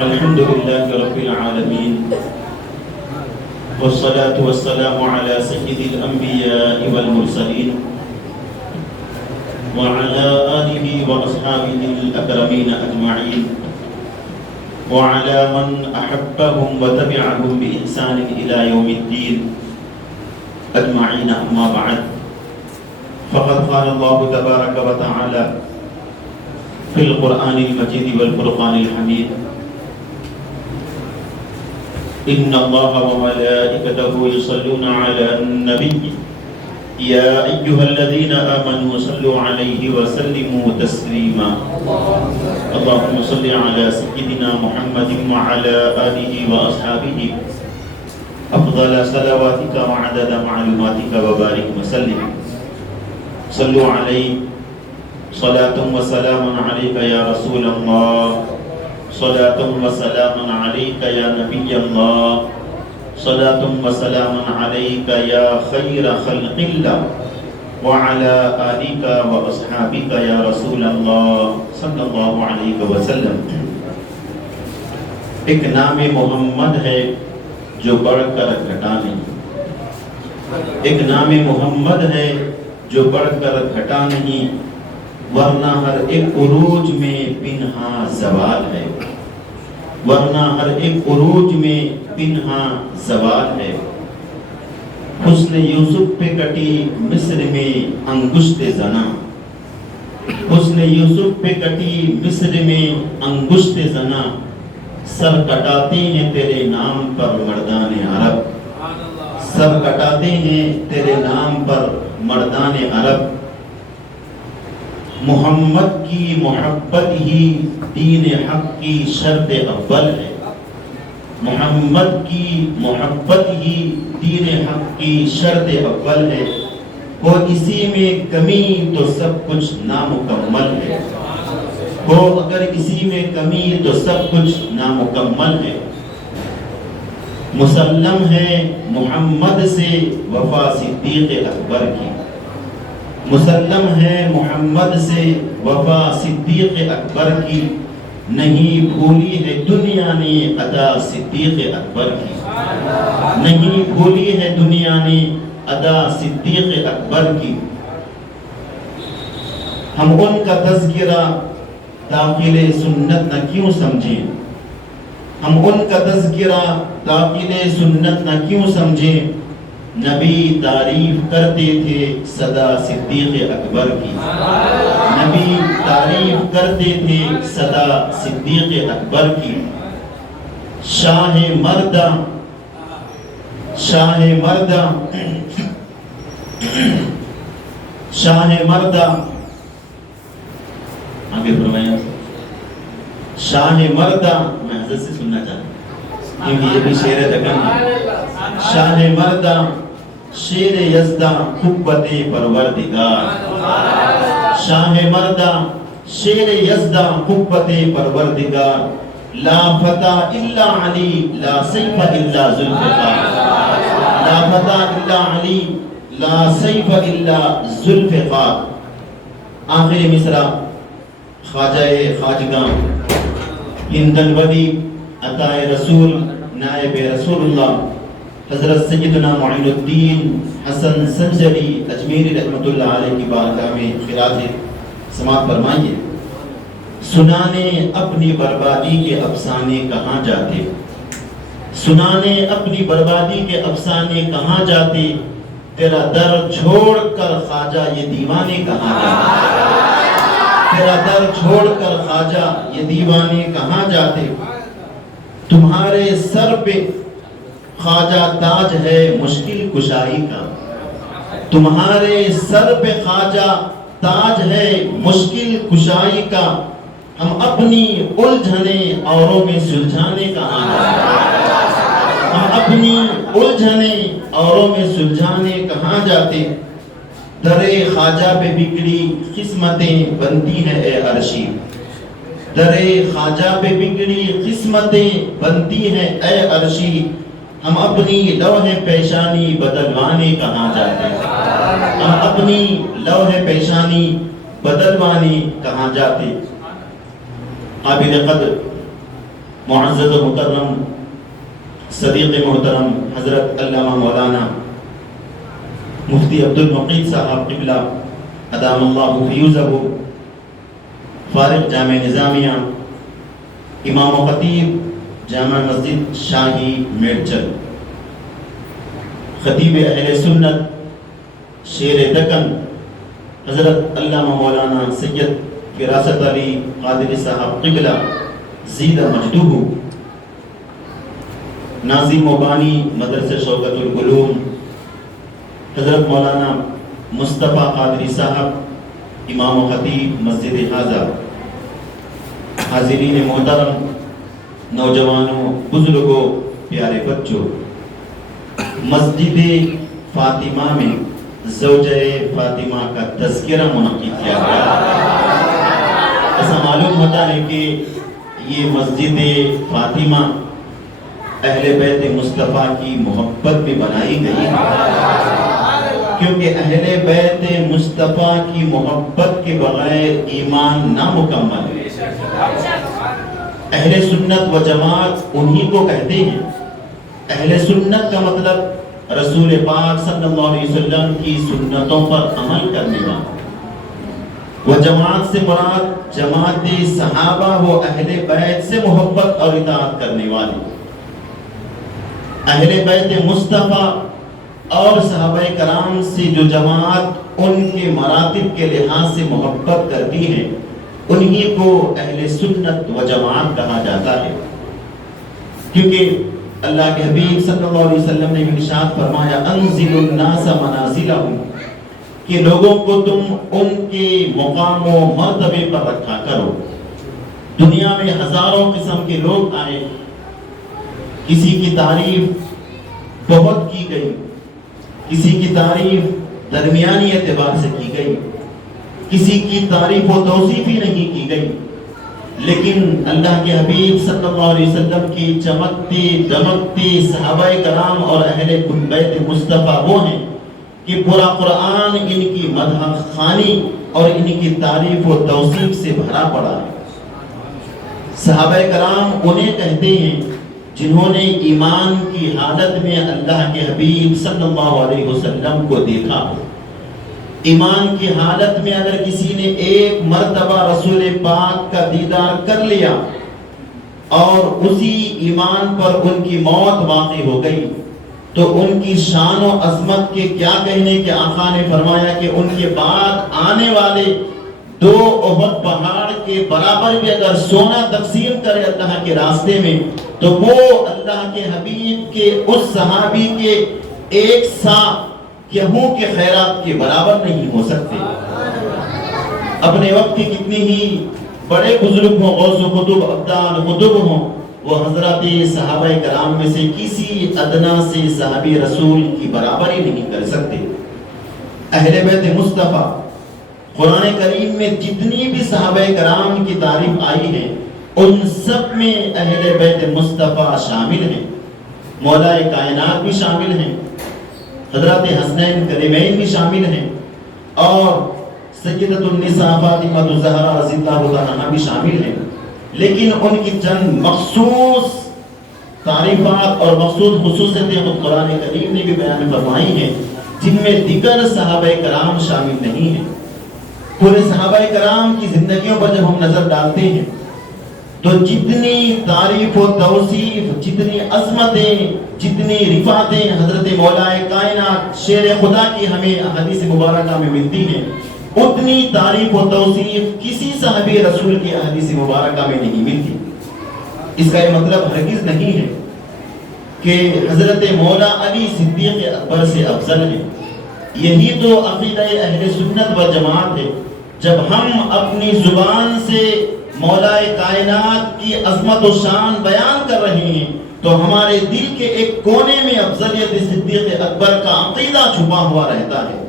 الحمد لله رب العالمين والصلاة والسلام على سيد الأنبياء والمرسلين وعلى آله وأصحابه الأكرمين أجمعين وعلى من أحبهم وتبعهم بإحسان إلى يوم الدين أجمعين. أما بعد، فقد قال الله تبارك وتعالى في القرآن المجيد والفرقان الحميد: إن الله وملائكته يصلون على النبي يا أيها الذين آمنوا صلوا عليه وسلموا تسليما. اللهم صل على سيدنا محمد وعلى آله وأصحابه أفضل صلواتك وعدد معلوماتك وبارك وسلم. صلوا عليه صلاة وسلام عليك يا رسول الله، صلاة وسلام عليك يا نبي الله، صلاة وسلام عليك يا خير خلق الله وعلى آلك وأصحابك يا رسول الله صلی اللہ علیہ وسلم. ایک نام محمد ہے جو بڑھ کر گھٹا نہیں، ایک نام محمد ہے جو بڑھ کر گھٹا نہیں، ورنہ ہر ایک عروج میں پنہا زوال ہے، ورنہ ہر ایک عروج میں پنہا زوال ہے. حسن یوسف پہ کٹی مصر میں انگشت زنا، حسن یوسف پہ کٹی مصر میں انگشت زنا، سر کٹاتے ہیں تیرے نام پر مردان عرب، سر کٹاتے ہیں تیرے نام پر مردان عرب. محمد کی محبت ہی دین حق کی شرط اول ہے، محمد کی محبت ہی دین حق کی شرط اول ہے. ہو اسی میں کمی تو سب کچھ نامکمل ہے، ہو اگر اسی میں کمی تو سب کچھ نامکمل ہے. مسلم ہے محمد سے وفا صدیق اکبر کی، مسلم ہے محمد سے وفا صدیق اکبر کی، نہیں بھولی ہے دنیا نے ادا صدیق اکبر کی، نہیں بھولی ہے دنیا نے ادا صدیق اکبر کی. ہم ان کا تذکرہ داخل سنت نہ کیوں سمجھیں، ہم ان کا تذکرہ داخل سنت نہ کیوں سمجھیں. نبی تعریف کرتے تھے صدا صدیق اکبر کی، نبی تعریف کرتے تھے صدا صدیق اکبر کی. شاہ مردہ، شاہ مردہ، شاہ مردہ، آگے فرمائیں. شاہ مردہ، میں حضرت سے سننا چاہتا ہوں کیونکہ یہ بھی شعر دکن ہے. شاہ مردہ شیر یزدہ قوت پروردگار، شاہ مردہ شیر یزدہ قوت پروردگار. لا فتح الا علی لا سیف الا ذوالفقار، لا فتح الا علی لا سیف الا ذوالفقار. آخری مصرع خواجہ خواجگاں ہندن ولی عطائے رسول نائب رسول اللہ حضرت سیدنا معین الدین حسن سنجری اجمیری رحمت اللہ علیہ کی بارگاہ میں خراج سماعت فرمائیے. سنانے اپنی بربادی کے افسانے کہاں جاتے، سنانے اپنی بربادی کے افسانے کہاں جاتے، تیرا در چھوڑ کر خواجہ یہ دیوانے کہاں جاتے، تیرا در چھوڑ کر خواجہ یہ دیوانے کہاں جاتے. تمہارے سر پہ خواجہ تاج ہے مشکل کشائی کا، تمہارے سر پہ خواجہ تاج ہے مشکل کشائی کا. ہم اپنی الجھنیں اوروں میں سلجھانے کہاں جاتے، ہم اپنی الجھنیں اوروں میں سلجھانے کہاں جاتے. درے خواجہ پہ بگڑی قسمتیں بنتی ہیں اے عرشی، درے خواجہ پہ بگڑی قسمتیں بنتی ہیں اے عرشی. ہم اپنی لوح پیشانی بدلوانے کہاں جاتے، ہم اپنی لوح پیشانی بدلوانے کہاں جاتے. قابل قدر معزز و مکرم صدیق محترم حضرت علامہ مولانا مفتی عبد المقید صاحب قبلہ ادام اللہ فیوزہ، فارغ جامع نظامیہ، امام و خطیب جامع مسجد شاہی میڈچل، خطیب اہل سنت شیر دکن حضرت علامہ مولانا سید فراست علی قادری صاحب قبلہ زید مجدوہ، ناظم و بانی مدرسہ شوکت العلوم حضرت مولانا مصطفیٰ قادری صاحب امام و خطیب مسجد حاضر، حاضرین محترم، نوجوانوں، بزرگوں، پیارے بچوں، مسجد فاطمہ میں زوجہ فاطمہ کا تذکرہ منعقد کیا گیا۔ ایسا معلوم ہوتا ہے کہ یہ مسجد فاطمہ اہل بیت مصطفیٰ کی محبت میں بنائی گئی کیونکہ اہل بیت مصطفیٰ کی محبت کے بغیر ایمان نامکمل ہے۔ اہل سنت و جماعت انہی کو کہتے ہیں۔ اہل سنت کا مطلب رسول پاک صلی اللہ علیہ وسلم کی سنتوں پر عمل کرنے والا، وہ جماعت سے مراد جماعت صحابہ و اہل بیت سے محبت اور اطاعت کرنے والے۔ اہل بیت مصطفیٰ اور صحابہ کرام سے جو جماعت ان کے مراتب کے لحاظ سے محبت کرتی ہے انہی کو اہل سنت و جماعت کہا جاتا ہے، کیونکہ اللہ کے حبیب صلی اللہ علیہ وسلم نے ارشاد فرمایا انزل الناس منازلہم، کہ لوگوں کو تم ان کے مقام و مرتبے پر رکھا کرو۔ دنیا میں ہزاروں قسم کے لوگ آئے، کسی کی تعریف بہت کی گئی، کسی کی تعریف درمیانی اعتبار سے کی گئی، کسی کی تعریف و توصیف ہی نہیں کی گئی، لیکن اللہ کے حبیب صلی اللہ علیہ وسلم کی چمکتے دمکتے صحابہ کرام اور اہل بیت مصطفیٰ وہ ہیں کہ پورا قرآن ان کی مدح خوانی اور ان کی تعریف و توصیف سے بھرا پڑا ہے۔ صحابہ کرام انہیں کہتے ہیں جنہوں نے ایمان کی حالت میں اللہ کے حبیب صلی اللہ علیہ وسلم کو دیکھا ہو۔ ایمان کی حالت میں اگر کسی نے ایک مرتبہ رسول پاک کا دیدار کر لیا اور اسی ایمان پر ان کی موت واقع ہو گئی تو ان کی شان و عظمت کے کیا کہنے کہ آقا نے فرمایا کہ ان کے بعد آنے والے 2 احد پہاڑ کے برابر بھی اگر سونا تقسیم کرے اللہ کے راستے میں تو وہ اللہ کے حبیب کے اس صحابی کے 1 سا گیہوں کے خیرات کے برابر نہیں ہو سکتے۔ اپنے وقت کے کتنی ہی بڑے بزرگ ہوں، غوث و قطب، ابدال قطب ہوں، وہ حضرات صحابہ کرام میں سے کسی ادنا سے صحابی رسول کی برابری نہیں کر سکتے۔ اہل بیت مصطفیٰ قرآن کریم میں جتنی بھی صحابہ کرام کی تعریف آئی ہے ان سب میں اہل بیت مصطفیٰ شامل ہیں، مولا کائنات بھی شامل ہیں، حضرات حسنین کریمین بھی شامل ہیں، اور سیدۃ النساء فاطمہ الزہرا رضی اللہ عنہا بھی شامل ہیں، لیکن ان کی چند مخصوص تعریفات اور مخصوص خصوصیتیں قرآن کریم نے بھی بیان فرمائی ہیں جن میں دیگر صحابہ کرام شامل نہیں ہیں۔ پورے صحابہ کرام کی زندگیوں پر جب ہم نظر ڈالتے ہیں تو جتنی تعریف و توصیف، جتنی عظمتیں، جتنی رفعتیں حضرت مولا کائنات شیر خدا کی ہمیں حدیث مبارکہ میں ملتی ہیں اتنی تعریف و توصیف کسی صحابی رسول کی حدیث مبارکہ میں نہیں ملتی۔ اس کا یہ مطلب ہرگز نہیں ہے کہ حضرت مولا علی صدیق اکبر سے افضل ہے۔ یہی تو عقیدہ اہل سنت و جماعت ہے۔ جب ہم اپنی زبان سے مولا کائنات کی عظمت و شان بیان کر رہے ہیں تو ہمارے دل کے ایک کونے میں افضلیت صدیق اکبر کا عقیدہ چھپا ہوا رہتا ہے۔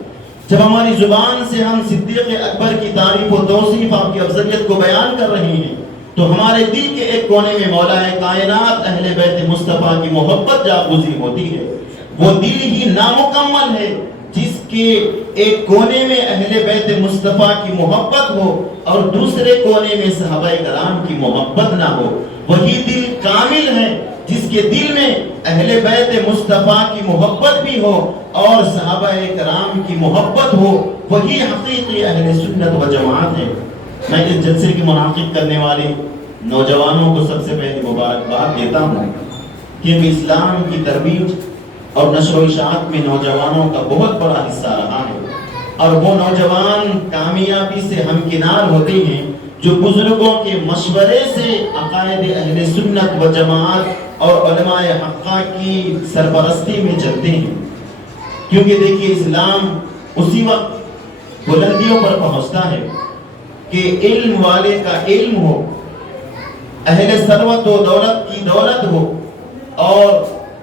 جب ہماری زبان سے ہم صدیق اکبر کی تعریف و توصیف، آپ کی افضلیت کو بیان کر رہے ہیں تو ہمارے دل کے ایک کونے میں مولا کائنات اہل بیت مصطفیٰ کی محبت جاگزی ہوتی ہے۔ وہ دل ہی نامکمل ہے جس کے ایک کونے میں اہل بیت مصطفیٰ کی محبت ہو اور دوسرے کونے میں صحابہ کرام کی محبت نہ ہو۔ وہی دل کامل ہے جس کے دل میں اہل بیت مصطفیٰ کی محبت بھی ہو اور صحابہ کرام کی محبت ہو، وہی حقیقی اہل سنت و جماعت ہے۔ میں اس جلسے کی منعقد کرنے والے نوجوانوں کو سب سے پہلے مبارکباد دیتا ہوں، کیونکہ اسلام کی ترویج اور نشر و اشاعت میں نوجوانوں کا بہت بڑا حصہ رہا ہے، اور وہ نوجوان کامیابی سے ہمکنار ہوتے ہیں جو بزرگوں کے مشورے سے عقائد اہل سنت و جماعت اور علماء حقہ کی سرپرستی میں چلتے ہیں۔ کیونکہ دیکھیے اسلام اسی وقت بلندیوں پر پہنچتا ہے کہ علم والے کا علم ہو، اہل ثروت و دولت کی دولت ہو، اور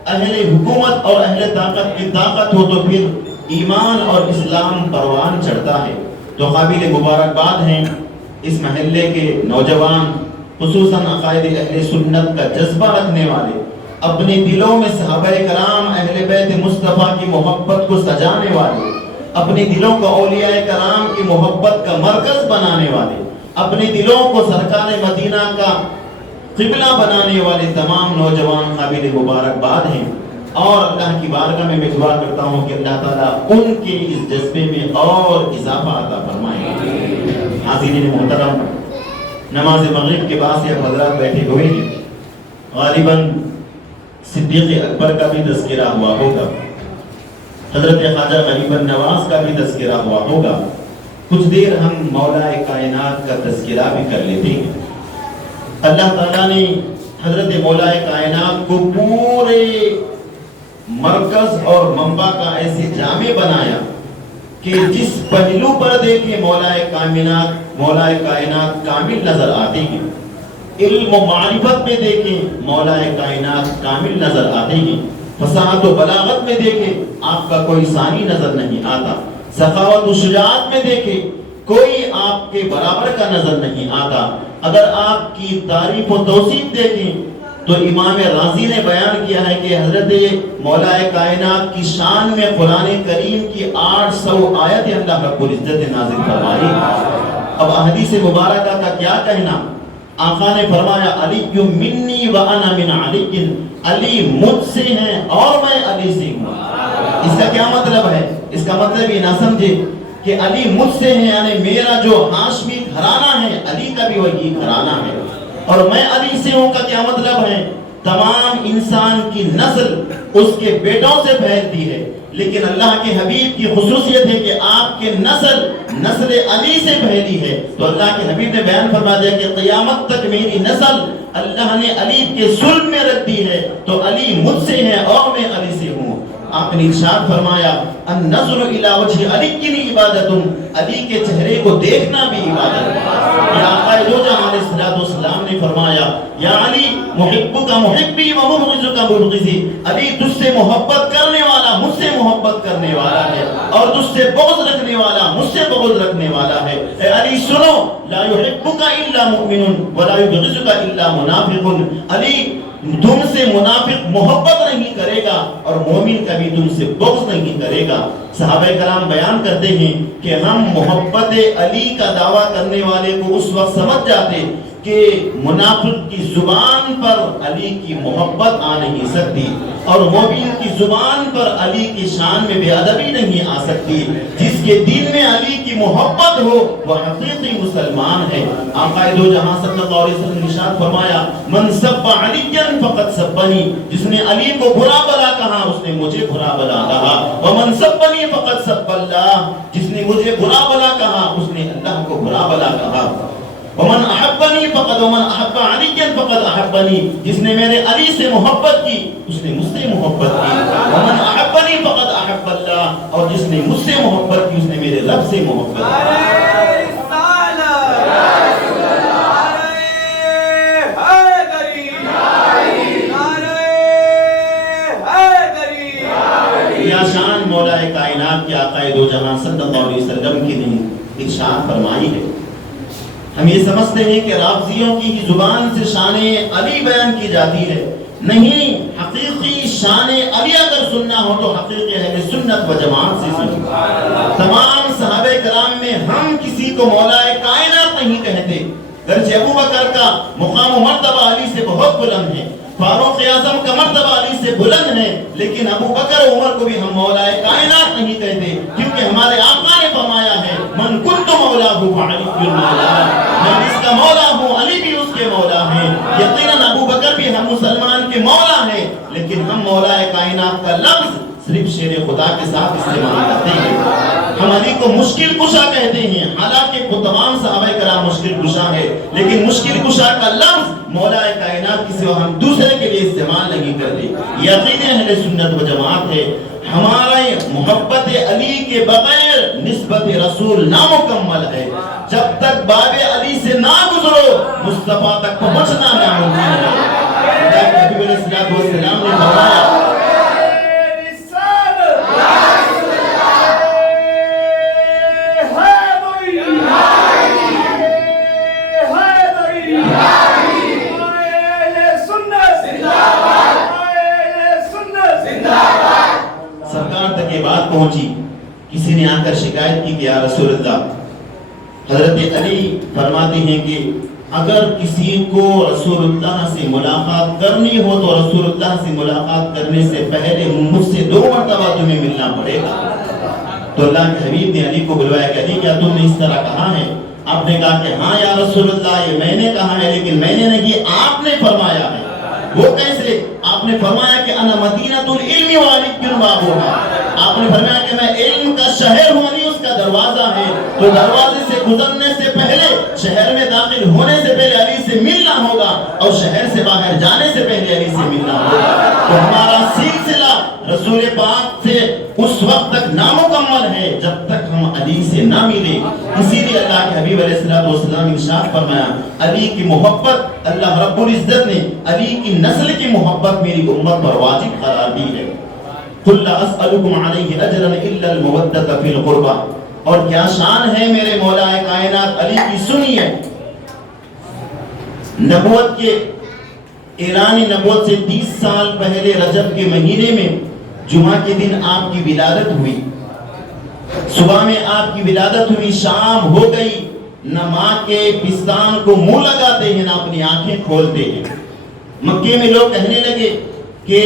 اہل حکومت اور اہل طاقت کی طاقت ہو، تو پھر ایمان اور اسلام پروان چڑھتا ہے۔ تو قابل مبارکباد ہیں اس محلے کے نوجوان، خصوصاً عقائد اہل سنت کا جذبہ رکھنے والے، اپنے دلوں میں صحابہ کرام اہل بیت مصطفیٰ کی محبت کو سجانے والے، اپنے دلوں کو اولیاء کرام کی محبت کا مرکز بنانے والے، اپنے دلوں کو سرکار مدینہ کا قبلہ بنانے والے تمام نوجوان قابل مبارکباد ہیں۔ اور اللہ کی بارگاہ میں دعا کرتا ہوں کہ اللہ تعالیٰ ان کے اس جذبے میں اور اضافہ عطا فرمائے۔ حاضرین محترم، نماز مغرب کے بعد سے حضرات بیٹھے ہوئے ہیں، غالباً صدیق اکبر کا بھی تذکرہ ہوا ہوگا، حضرت خواجہ غریب النواز کا بھی تذکرہ ہوا ہوگا۔ کچھ دیر ہم مولا کائنات کا تذکرہ بھی کر لیتے ہیں۔ اللہ تعالیٰ نے حضرت مولا کائنات کو پورے مرکز اور منبع کا ایسے جامع بنایا کہ جس پہلو پر دیکھیں مولا کائنات کامل نظر آتے ہیں، علم و معرفت میں دیکھیں مولا کائنات کامل نظر آتے ہیں، فصاحت و بلاغت میں دیکھیں آپ کا کوئی ثانی نظر نہیں آتا، سخاوت و شجاعت میں دیکھیں کوئی آپ کے برابر کا نظر نہیں آتا۔ اگر آپ کی تعریف و توصیف دیکھیں تو امام رازی نے بیان کیا ہے کہ حضرت مولا کائنات کی شان میں قرآن کریم کی 800 آیتیں اللہ رب العزت نے نازل فرمائی۔ اب احادیث مبارکہ کا کیا کہنا؟ آقا نے فرمایا علی منی وانا من علی، علی مجھ سے ہیں اور میں علی سے ہوں۔ اس کا کیا مطلب ہے؟ اس کا مطلب یہ نہ سمجھے کہ علی مجھ سے ہیں، یعنی میرا جو ہاشمی گھرانہ ہے علی کا بھی وہی گھرانہ ہے، اور میں علی سے ہوں کا کیا مطلب ہے؟ تمام انسان کی نسل اس کے بیٹوں سے پھیلتی ہے، لیکن اللہ کے حبیب کی خصوصیت ہے کہ آپ کے نسل علی سے پھیلی ہے۔ تو اللہ کے حبیب نے بیان فرما دیا کہ قیامت تک میری نسل اللہ نے علی کے صلب میں رکھ دی ہے، تو علی مجھ سے ہے اور میں علی سے ہوں۔ آپ نے ارشاد فرمایا النظر الی وجہ علی عبادت، علی کے چہرے کو دیکھنا بھی عبادت ہے۔ یا آقا دو جہاں علیہ السلام نے فرمایا یا علی محبک محبی و مبغضک مبغضی، علی تجھ سے محبت کرنے والا مجھ سے محبت کرنے والا ہے، اور تجھ سے بغض رکھنے والا مجھ سے بغض رکھنے والا ہے۔ اے علی سنو، لا يحبک الا مؤمن ولا يبغضک الا منافق، علی تم سے منافق محبت نہیں کرے گا اور مومن کبھی تم سے بغض نہیں کرے گا۔ صحابہ کرام بیان کرتے ہیں کہ ہم محبت علی کا دعویٰ کرنے والے کو اس وقت سمجھ جاتے کہ منافق کی زبان پر علی کی محبت آ نہیں سکتی، اور مومن کی زبان پر علی کی شان میں بے ادبی نہیں آ سکتی۔ جس کے دل میں علی کی محبت ہو وہ حقیقی مسلمان ہے۔ آقا دو جہاں صلی اللہ علیہ وسلم نے ارشاد فرمایا من سب علیٰ فقط سبنی، جس نے علی کو برا بلا کہا اس نے مجھے برا بلا کہا، ومن سبنی فقط سب اللہ، جس نے مجھے برا بلا کہا اس نے اللہ کو برا بلا کہا، ومن احبنی فقد ومن احب علی فقد احبنی، جس نے میرے علی سے محبت کی اس نے مجھ سے محبت کی، ومن احبنی فقد احب اللہ، اور جس نے مجھ سے محبت کی اس نے میرے رب سے محبت کی۔ یا شان مولا کائنات کے آقا دو جہاں صلی اللہ علیہ وسلم کی نے ارشاد فرمائی ہے۔ ہم یہ سمجھتے ہیں کہ رافضیوں کی ہی زبان سے شان علی بیان کی جاتی ہے، نہیں، حقیقی شان علی اگر سننا ہو تو حقیقی اہل سنت و جماعت سے سنو۔ تمام صحابہ کرام میں ہم کسی کو مولا کائنات نہیں کہتے، گرچہ ابو بکر کا مقام و مرتبہ علی سے بہت بلند ہے، فاروق اعظم کا مرتبہ علی سے بلند ہے، لیکن ابو بکر عمر کو بھی ہم مولا کائنات نہیں کہتے، کیونکہ ہمارے آقا نے فرمایا ہے من کنت مولا فعلی المولا، میں جس کا مولا ہوں علی بھی اس کے مولا ہیں۔ یقیناً ابو بکر بھی ہم مسلمان کے مولا ہیں، لیکن ہم مولا کائنات کا لفظ صرف شیر خدا کے ساتھ استعمال کرتے ہیں۔ ہم علی کو مشکل کشا کہتے ہیں، حالانکہ وہ تمام صحابہ کرام مشکل کشا ہے، لیکن مشکل کشا کا لفظ مولا کائنات کی سوا ہم دوسرے کے لیے استعمال نہیں کرتے۔ یہ عقیدہ اہل سنت و جماعت ہے۔ ہمارے محبت علی کے بغیر نسبت رسول نامکمل ہے۔ جب تک باب علی سے نہ گزرو مصطفیٰ تک پہنچنا ناممکن ہے۔ نبی علیہ الصلوۃ والسلام نے فرمایا پہنچی، کسی نے آ کر شکایت کی کہ یا رسول اللہ، حضرت علی فرماتے ہیں کہ اگر کسی کو رسول اللہ سے ملاقات کرنی ہو تو رسول اللہ سے ملاقات کرنے سے پہلے مجھ سے 2 مرتبہ تمہیں ملنا پڑے گا۔ تو اللہ کے حبیب نے علی کو بلوایا کہ علی کیا تم نے اس طرح کہا ہے؟ آپ نے کہا کہ ہاں یا رسول اللہ، یہ میں نے کہا ہے، لیکن میں نے نہیں، آپ نے فرمایا ہے۔ وہ کیسے؟ آپ نے فرمایا کہ انا مدینۃ العلم وعلی بابھا، آپ نے فرمایا کہ میں علم کا شہر ہوں، علی اس کا دروازہ ہے، تو دروازے سے گزرنے سے پہلے، شہر میں داخل ہونے سے پہلے علی سے ملنا ہوگا، اور شہر سے باہر جانے سے پہلے علی سے ملنا ہوگا۔ تو ہمارا سلسلہ رسول پاک سے اس وقت تک نامکمل ہے جب تک ہم علی سے نہ ملے۔ اسی لیے اللہ کے حبیب علیہ الصلوۃ والسلام ارشاد فرمایا، علی کی محبت اللہ رب العزت نے علی کی نسل کی محبت میری امت پر واجب قرار دی ہے۔ قُلْ لَا أَسْأَلُكُمْ عَلَيْهِ أَجْرًا إِلَّا الْمَوَدَّةَ فِي الْقُرْبَى، اور کیا شان ہے میرے مولا کائنات علی کی، سنیے۔ نبوت کے اعلان نبوت سے 30 سال پہلے رجب کے مہینے میں جمعہ کے دن آپ کی ولادت ہوئی۔ صبح میں آپ کی ولادت ہوئی، شام ہو گئی، نہ ماں کے پستان کو منہ لگاتے ہیں نہ اپنی آنکھیں کھولتے ہیں۔ مکے میں لوگ کہنے لگے کہ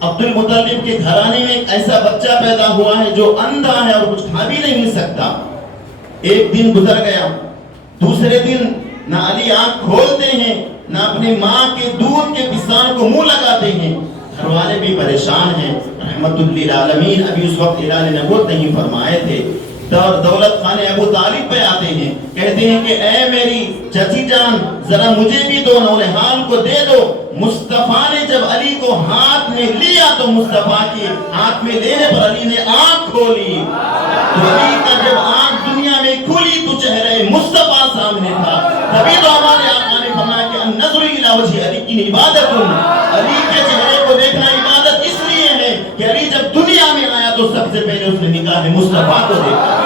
عبد المطلب کے گھرانے میں ایک ایسا بچہ پیدا ہوا ہے جو اندھا ہے اور کچھ کھا بھی نہیں سکتا۔ ایک دن گزر گیا، دوسرے دن نہ علی آنکھ کھولتے ہیں نہ اپنی ماں کے دودھ کے پستان کو منہ لگاتے ہیں۔ گھر والے بھی پریشان ہیں۔ رحمت للعالمین ابھی اس وقت اعلان نبوت نہیں فرمائے تھے۔ دولت خان ابو طالب پہ آتے ہیں، کہتے ہیں کہ اے میری چچی جان ذرا مجھے بھی دو، نونہال کو دے دو۔ مصطفیٰ نے جب علی کو ہاتھ میں لیا تو مصطفیٰ کے ہاتھ میں لینے پر علی نے آنکھ کھولی۔ تو علی کا جب آنکھ دنیا میں کھلی تو چہرے مصطفیٰ سامنے تھا۔ تبھی تو ہمارے آقا نے فرمایا کہ النظر الی وجہ علی کی عبادت، علی کے چہرے کو دیکھنا عبادت اس لیے ہے کہ علی جب دنیا میں آیا تو سب سے پہلے اس نے نکاح مصطفیٰ کو دیکھا۔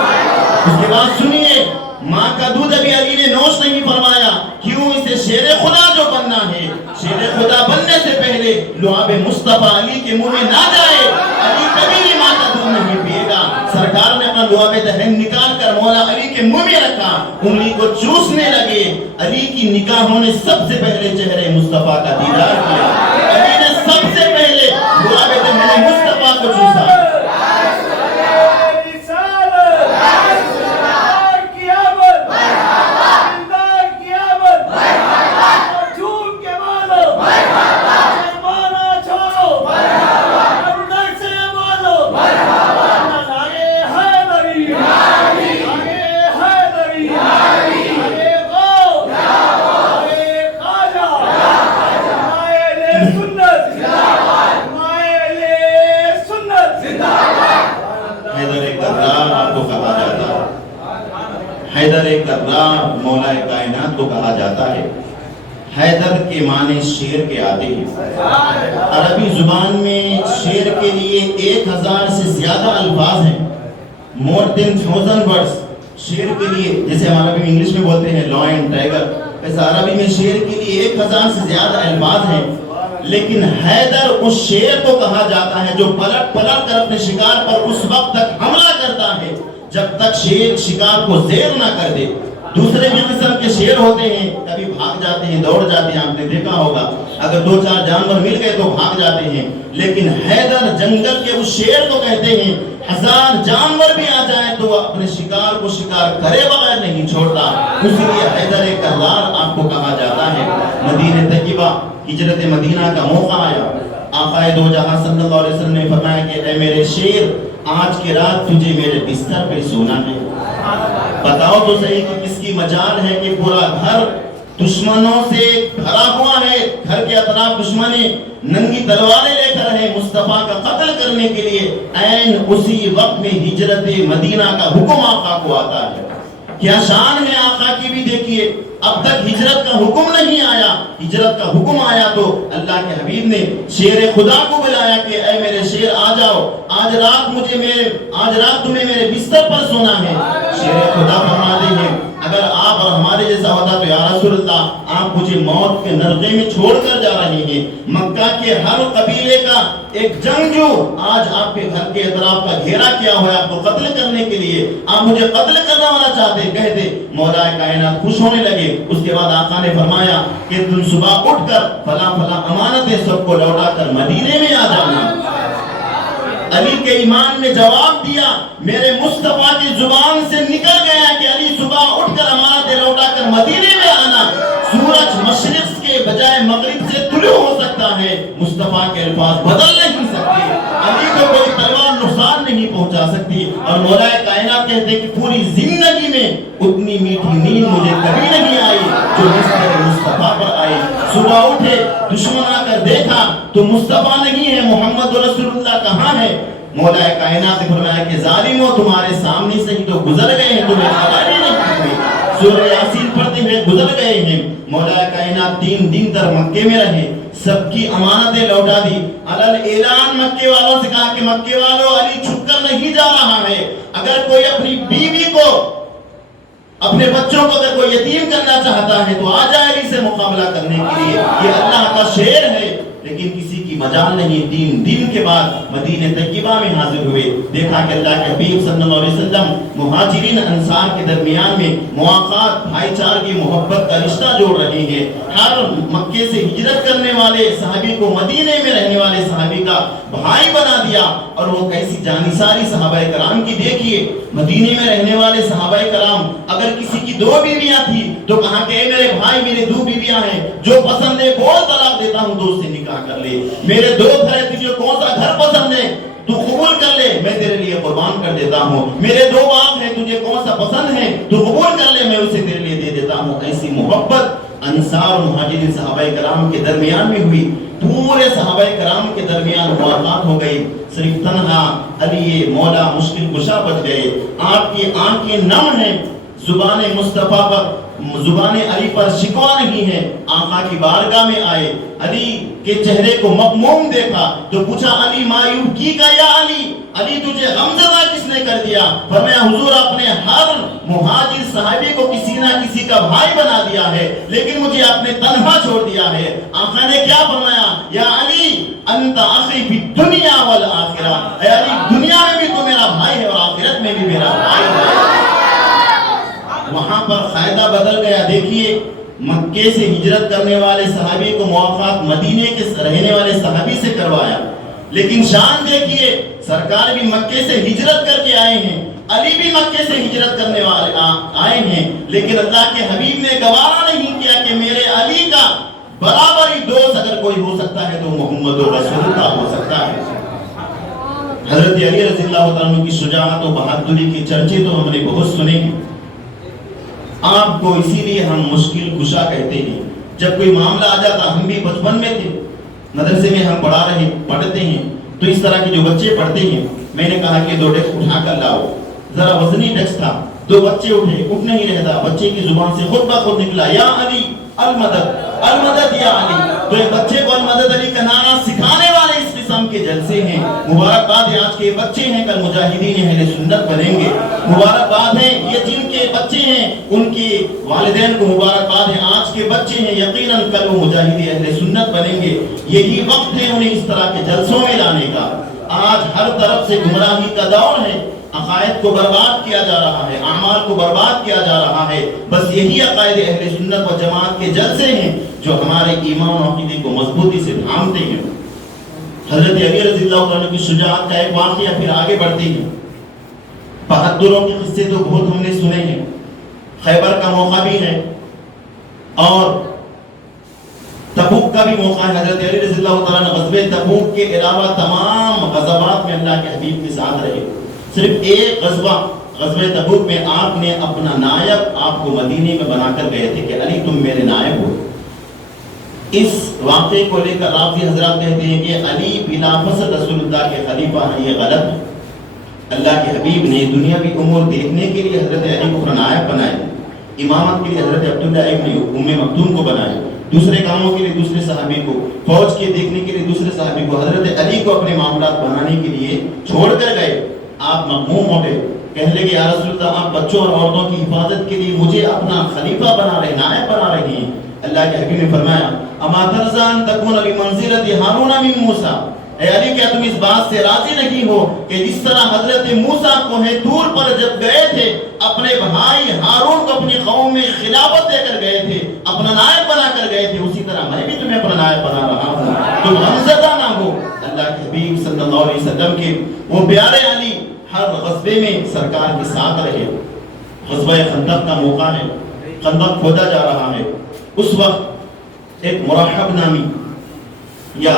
اس کے بعد سنیے، ماں کا دودھ ابھی علی نے نوش نہیں فرمایا، کیوں؟ اسے شیر خدا جو بننا ہے، شیر خدا بننے سے پہلے لعاب مصطفیٰ علی کے منہ میں نہ جائے، علی کبھی بھی ماں کا دودھ نہیں پیے گا۔ سرکار نے اپنا لعاب دہن نکال کر مولا علی کے منہ میں رکھا، انگلی کو چوسنے لگے۔ علی کی نکاح ہونے سب سے پہلے چہرے مصطفیٰ کا دیدار کیا، علی نے سب سے پہلے لعاب دہن مصطفیٰ کو چوسا۔ حیدر کرار مولا کائنات کو کہا جاتا ہے۔ حیدر کے معنی شیر کے آتے ہیں۔ عربی زبان میں شیر کے لیے 1000 سے زیادہ الفاظ ہیں، more than 1000 words شیر کے لیے۔ جیسے ہم عربی میں انگلش میں بولتے ہیں لائن، ٹائگر، ایسا عربی میں شیر کے لیے 1000 سے زیادہ الفاظ ہیں۔ لیکن حیدر اس شیر کو کہا جاتا ہے جو پلٹ پلٹ کر اپنے شکار پر اس وقت تک حملہ کرتا ہے جب تک شیر شکار کو زیر نہ کر دے۔ دوسرے بھی قسم کے شیر ہوتے ہیں، کبھی بھاگ جاتے ہیں، دوڑ جاتے ہیں، آپ نے دیکھا ہوگا اگر 2-4 جانور مل گئے تو بھاگ جاتے ہیں، لیکن حیدر جنگل کے اس شیر کو کہتے ہیں 1000 جانور بھی آ جائیں تو وہ اپنے شکار کو شکار کرے بغیر نہیں چھوڑتا، اس لیے حیدر کرار آپ کو کہا جاتا ہے۔ مدینہ طیبہ ہجرت مدینہ کا موقع آیا، آقا دو جہاں صلی اللہ علیہ وسلم نے فرمایا کہ اے میرے شیر، آج کی رات تجھے میرے بستر پہ سونا ہے۔ بتاؤ تو صحیح کہ کس کی مجال ہے کہ پورا گھر دشمنوں سے بھرا ہوا ہے، گھر کے اطراف دشمنیں ننگی تلواریں لے کر ہیں مصطفیٰ کا قتل کرنے کے لیے، عین اسی وقت میں ہجرت مدینہ کا حکم آقا کو آتا ہے۔ کیا شان ہے آقا کی بھی دیکھیے، اب تک ہجرت کا حکم نہیں آیا، ہجرت کا حکم آیا تو اللہ کے حبیب نے شیر خدا کو بلایا کہ اے میرے شیر آ جاؤ، آج رات تمہیں میرے بستر پر سونا ہے۔ شیر خدا فرماتے ہیں اگر آپ اور ہمارے جیسا ہوتا تو یا رسول اللہ آپ مجھے موت کے نرغے میں چھوڑ کر جا رہے ہیں، مکہ کے ہر قبیلے کا ایک جنگجو آج آپ کے گھر کے اطراف کا گھیرا کیا ہوا ہے آپ کو قتل کرنے کے لیے، آپ مجھے قتل کرنا والا چاہتے، کہتے مولا کائنات خوش ہونے لگے۔ اس کے بعد آقا نے فرمایا کہ تم صبح اٹھ کر فلاں فلاں امانتیں سب کو لوٹا کر مدینے میں آ جانا۔ علی کے ایمان نے جواب دیا، میرے مصطفیٰ کی زبان سے نکل گیا کہ علی صبح اٹھ کر امانتیں لوٹا کر مدینے میں آنا۔ سورج مشرق کے بجائے مغرب سے طلوع ہو سکتا ہے، مصطفیٰ کے الفاظ بدل نہیں سکتے، علی کو کوئی تلوار نقصان نہیں پہنچا سکتی۔ اور مولا کائنات کہتے ہیں کہ پوری زندگی میں اتنی میٹھی نیند مجھے کبھی نہیں آئی جو مصطفیٰ پر آئی۔ صبح اٹھے، دشمن آ کر دیکھا تو مصطفیٰ نہیں ہے، محمد رسول اللہ کہاں ہے؟ مولا کائنات نے فرمایا کہ ظالموں تمہارے سامنے سے ہی تو گزر گئے ہیں، تمہیں خبر ہی نہیں ہوئی، سورہ یاسین پڑھتے ہوئے گزر گئے ہیں۔ مولا کائنات 3 دن تک مکے میں رہے، سب کی امانتیں لوٹا دی، علل اعلان مکے والوں سے کہا کہ مکے والوں علی چھپ کر نہیں جا رہا ہے، اگر کوئی اپنی بیوی کو اپنے بچوں کو اگر کوئی یتیم کرنا چاہتا ہے تو آ جائے علی سے مقابلہ کرنے کے لیے، یہ اللہ کا شعر ہے۔ لیکن کسی کی مجال نہیں، 3 دن کے بعد مدینہ طیبہ میں حاضر ہوئے، دیکھا کہ اللہ کے حبیب صلی اللہ علیہ وسلم مہاجرین انصار کے درمیان میں مواقعات، بھائی چارگی، محبت کا رشتہ جوڑ رہے ہیں۔ ہر مکے سے ہجرت کرنے والے صحابی کو مدینے میں رہنے والے صحابی کا بھائی بنا دیا، اور وہ کیسی جانثاری صحابہ کرام کی دیکھیے، مدینے میں رہنے والے صحابہ کرام اگر کسی کی 2 بیویاں تھی تو کہا کہ اے میرے بھائی میرے 2 بیویاں ہیں، جو پسند ہے بول طلاق دیتا ہوں، 2 سے نکاح کر لے، میرے 2 گھر ہیں، تجھے کون سا گھر پسند ہے تو قبول کر لے، میں تیرے لیے قربان کر دیتا ہوں، میرے 2 باغ ہیں، تجھے کون سا پسند ہے تو قبول کر لے، میں اسے تیرے لیے دے دیتا ہوں۔ ایسی محبت انصار اور مہاجرین صحابہ کرام کے درمیان میں ہوئی، پورے صحابہ کرام کے درمیان ملاقات ہو گئی، صرف تنہا علی مولا مشکل کشا بچ گئے۔ آپ کی آنکھیں نم ہیں، زبان مصطفیٰ پر، زبان علی پر شکوہ نہیں ہے۔ آقا کی بارگاہ میں آئے، علی کے چہرے کو مغموم دیکھا تو پوچھا علی مایوب کی کا یا علی، علی تجھے غمزدہ کس نے کر دیا؟ فرمایا حضور اپنے ہر مہاجر صحابی کو کسی نہ کسی کا بھائی بنا دیا ہے، لیکن مجھے آپ نے تنہا چھوڑ دیا ہے۔ آقا نے کیا فرمایا؟ یا علی انت اخی فی الدنیا والآخرہ، اے علی دنیا میں بھی تو میرا بھائی ہے اور آخرت میں بھی میرا بھائی ہے۔ وہاں پر قاعدہ بدل گیا۔ دیکھیے مکے سے ہجرت کرنے والے صحابی کو مواقعات مدینے کے رہنے والے صحابی سے کروایا، لیکن شان دیکھیے سرکار بھی مکے سے ہجرت کر کے آئے ہیں، علی بھی مکے سے ہجرت کرنے والے آئے ہیں، لیکن اللہ کے حبیب نے گوارا نہیں کیا کہ میرے علی کا برابری دوست اگر کوئی ہو سکتا ہے تو محمد رسول اللہ ہو سکتا ہے۔ حضرت علی رضی اللہ عنہ کی شجاعت و بہادری کے چرچے تو ہم نے بہت سنے ہیں، آپ کو اسی لیے ہم مشکل کشا کہتے ہیں۔ جب کوئی معاملہ آ جاتا، ہم بھی بچپن میں تھے، مدرسے میں ہم پڑھتے ہیں تو اس طرح کے جو بچے پڑھتے ہیں، میں نے کہا کہ 2 ڈیسک اٹھا کر لاؤ، ذرا وزنی ڈیسک تھا، 2 بچے اٹھے، اٹھ نہیں رہتا، بچے کی زبان سے خود بخود نکلا یا علی المدد المدد یا علی، تو ایک بچے کو المدد علی کا نعرہ سکھانے والے اس قسم کے جلسے ہیں۔ مبارکباد ہے، آج کے بچے ہیں کل مجاہدین اہل سنت بنیں گے، مبارکباد ہے یہ جن کے بچے ہیں ان کے والدین کو مبارکباد ہے، آج کے بچے ہیں یقیناً کل وہ مجاہدین اہل سنت بنیں گے۔ یہی وقت ہے انہیں اس طرح کے جلسوں میں لانے کا۔ آج ہر طرف سے گمراہی کا دور ہے، عقائد کو برباد کیا جا رہا ہے، اعمال کو برباد کیا جا رہا ہے۔ بس یہی عقائد اہل سنت و جماعت کے جلسے ہیں جو ہمارے ایمان و عقیدے کو مضبوطی سے تھامتے ہیں۔ حضرت علی رضی اللہ عنہ کی شجاعت کا ایک واقعہ، پھر آگے بڑھتے ہیں۔ بہادروں کے قصے تو بہت ہم نے سنے ہیں، خیبر کا موقع بھی ہے اور تبوک کا بھی موقع ہے۔ حضرت علی رضی اللہ تعالیٰ عنہ غزوہ تبوک کے علاوہ تمام غزوات میں اللہ کے حبیب کے ساتھ رہے۔ صرف ایک غزوہ تبوک میں آپ نے اپنا نائب آپ کو مدینے میں بنا کر گئے تھے کہ علی تم میرے نائب ہو۔ اس واقعے کو لے کر راضی حضرات کہتے ہیں کہ علی بلا فصل رسول اللہ کے خلیفہ ہیں، یہ غلط ہے۔ اللہ کے حبیب نے دنیاوی امور دیکھنے کے لیے حضرت علی کو اپنا نائب بنائے، امامت کے لیے حضرت عبداللہ ابن ام مکتوم کو بنائے، دوسرے کاموں کے لیے دوسرے صحابی کو، فوج کے دیکھنے کے لیے دوسرے صحابی کو، حضرت علی کو اپنے معاملات بنانے کے لیے چھوڑ کر گئے۔ آپ مغموم ہو گئے، کہنے لگے یا رسول اللہ آپ بچوں اور عورتوں کی حفاظت کے لیے مجھے اپنا خلیفہ بنا رہے، نائب بنا رہے ہیں۔ اللہ کے حبیب نے فرمایا اما ترضى ان تكون بمنزلة هارون من موسى، اے علی کیا تم اس بات سے راضی نہیں ہو کہ جس طرح حضرت موسیٰ کوہ طور پر جب گئے تھے اپنے بھائی ہارون کو اپنی قوم میں خلافت دے کر گئے تھے، اپنا نائب بنا کر گئے تھے، اسی طرح میں بھی تمہیں اپنا نائب بنا رہا ہوں، تم غمزدہ نہ ہو۔ اللہ کے حبیب صلی اللہ علیہ وسلم کے وہ پیارے علی ہر غزوے میں سرکار کے ساتھ رہے۔ غزوہ خندق کا موقع ہے، خندق کھودا جا رہا ہے۔ اس وقت ایک مرحب نامی یا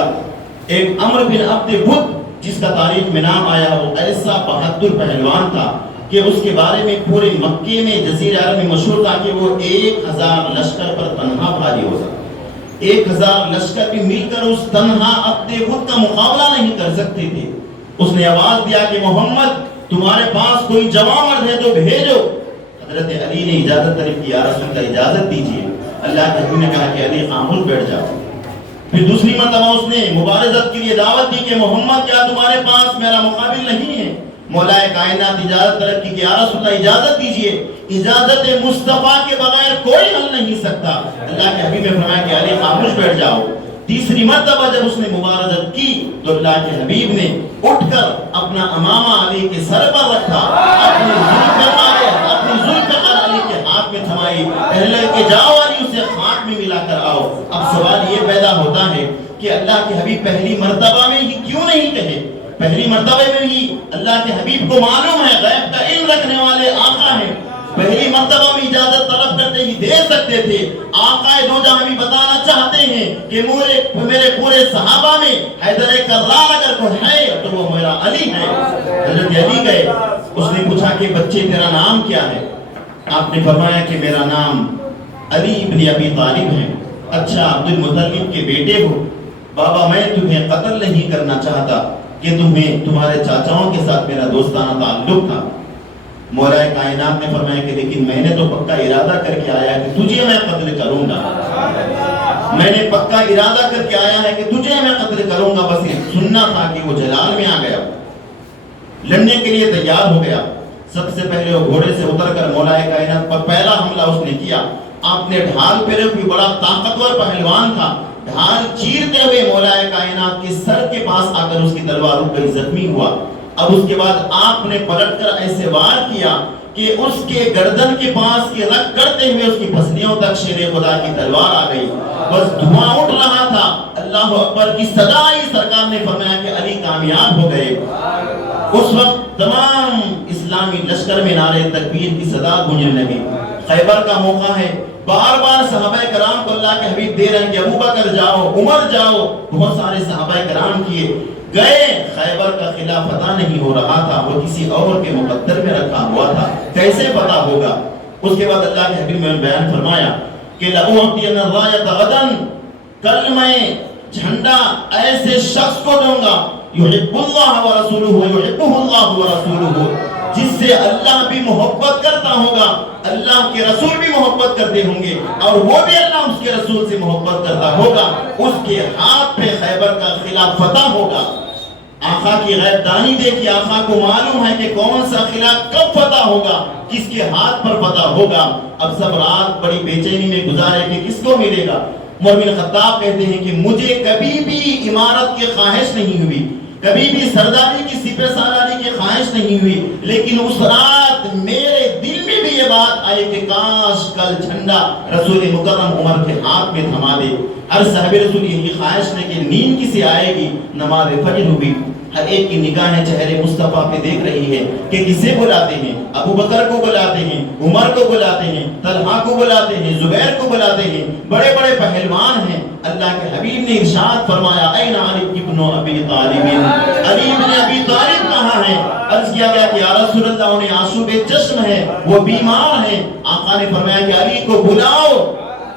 ایک عمر بن عبد بدھ جس کا تاریخ میں نام آیا، وہ ایسا بہادر پہلوان تھا کہ اس کے بارے میں پورے مکے میں جزیرہ عرب میں مشہور تھا کہ وہ 1000 لشکر پر تنہا بھاری ہو سکتا، 1000 لشکر بھی مل کر اس تنہا عبد بدھ کا مقابلہ نہیں کر سکتے تھے۔ اس نے آواز دیا کہ محمد تمہارے پاس کوئی جوان مرد ہے تو بھیجو۔ حضرت علی نے اجازت طلب کی، یا رسول اللہ اجازت دیجیے۔ اللہ کے حبیب نے کہا کہ علی خاموش بیٹھ جاؤ۔ پھر دوسری مرتبہ اس نے مبارزت کے لیے دعوت دی کہ محمد کیا تمہارے پاس میرا مقابل نہیں ہے؟ مولا کائنات اجازت طلب کی کہ یا رسول اللہ اجازت دیجیے، اجازت مصطفیٰ کے بغیر کوئی حل نہیں سکتا۔ اللہ کے حبیب نے فرمایا کہ علی خاموش بیٹھ جاؤ۔ تیسری مرتبہ جب اس نے مبارزت کی تو اللہ کے حبیب نے اٹھ کر اپنا امامہ علی کے سر پر رکھا، اپنی ذوالفقار علی کے ہاتھ میں تھمائی، پہلے کہ جاؤ علی اسے خاک میں ملا کر آؤ۔ اب سوال یہ پیدا ہوتا ہے کہ اللہ کے حبیب پہلی مرتبہ میں ہی کیوں نہیں کہے؟ پہلی مرتبہ میں ہی اللہ کے حبیب کو معلوم ہے، غیب کا علم رکھنے والے آقا ہیں، پہلی مرتبہ میں اجازت طلب کرتے ہی دے سکتے تھے۔ آقا دو جہاں بھی بتانا چاہتے ہیں کہ میرے پورے صحابہ میں حیدر کرار اگر کوئی ہے تو وہ میرا علی ہے۔ حضرت علی گئے، اس نے پوچھا کہ بچے تیرا نام کیا ہے؟ آپ نے فرمایا کہ میرا نام علی ابن ابی طالب ہے۔ اچھا عبد المطلب کے بیٹے ہو؟ بابا میں تمہیں قتل نہیں کرنا چاہتا کہ تمہارے چاچاؤں کے ساتھ میرا دوستانہ تعلق تھا۔ مولا کائنات نے فرمایا کہ لیکن میں نے تو پکا ارادہ کر کے آیا کہ تجھے میں قتل کروں گا، میں نے پکا ارادہ کر کے آیا ہے کہ تجھے میں قتل کروں گا۔ بس یہ سننا تھا کہ وہ جلال میں آ گیا، لڑنے کے لیے تیار ہو گیا۔ سب سے پہلے وہ گھوڑے سے اتر کر مولا کائنات پر پہلا حملہ اس نے کیا۔ آپ نے ڈھال پھیرے ہوئے، بڑا طاقتور پہلوان تھا، ڈھال چیرتے ہوئے مولا کائنات کے سر کے پاس آ کر اس کی تلوار رک گئی، زخمی ہوا۔ اب اس کے بعد آپ نے پلٹ کر ایسے وار کیا کہ اس کے گردن کے پاس کی رکھ کرتے ہوئے اس کی پسلیوں تک شیر خدا کی تلوار آ گئی، بس دھواں اٹھ رہا تھا۔ اللہ اکبر کی صدا آئی، سرکار نے فرمایا کہ علی کامیاب ہو گئے۔ اس وقت تمام اسلامی لشکر میں نعرے تکبیر کی صدا گونجنے لگی۔ خیبر کا موقع ہے، بار بار صحابہ کرام کو اللہ کے حبیب دے رہے ہیں کہ ابو بکر جاؤ، عمر جاؤ، بہت سارے صحابہ کرام کیے گئے۔ خیبر کا قلعہ فتح نہیں ہو رہا تھا، وہ کسی اور کے مقدر میں رکھا ہوا تھا، کیسے فتح ہوگا؟ اس کے بعد اللہ کے حبیب نے بیان فرمایا کہ لَأُعْطِيَنَّ الرَّایَةَ غَدًا، کل میں جھنڈا ایسے شخص کو دوں گا یحب اللہ ورسولہ یحبہ اللہ ورسولہ، جس سے اللہ بھی محبت کرتا ہوگا، اللہ کے رسول بھی محبت کرتے ہوں گے، اور وہ بھی اللہ اس کے رسول سے محبت کرتا ہوگا۔ اس کے ہاتھ پہ خیبر کا قلعہ فتح ہوگا۔ آقا کی غیب دانی دیکھی، آقا کو معلوم ہے کہ کون سا قلعہ کب فتح ہوگا، کس کے ہاتھ پر فتح ہوگا۔ اب سب رات بڑی بے چینی میں گزارے کہ کس کو ملے گا۔ عمر بن خطاب کہتے ہیں کہ مجھے کبھی بھی امارت کی خواہش نہیں ہوئی، کبھی بھی سرداری کی سپہ سالاری کی خواہش نہیں ہوئی، لیکن اس رات میرے دل میں بھی یہ بات آئی کہ کاش کل جھنڈا رسول مکرم عمر کے ہاتھ میں تھما دے۔ ہر صحابی رسول یہی خواہش ہے کہ نیند کسی آئے گی، نماز فجر ہوئی، ہر ایک کی نگاہیں چہرے مصطفیٰ پہ دیکھ رہی ہے کہ کسے بلاتے ہیں؟ ابو بکر کو بلاتے ہیں، عمر کو بلاتے ہیں، طلحہ کو بلاتے ہیں، زبیر کو بلاتے ہیں، بڑے بڑے پہلوان ہیں۔ اللہ کے حبیب نے ارشاد فرمایا این علی ابن ابی طالب، علی ابن ابی طالب کہاں ہے؟ عرض کیا گیا کہ یا رسول اللہ انہیں آشوب چشم ہے، وہ بیمار ہیں۔ آقا نے فرمایا کہ علی کو بلاؤ۔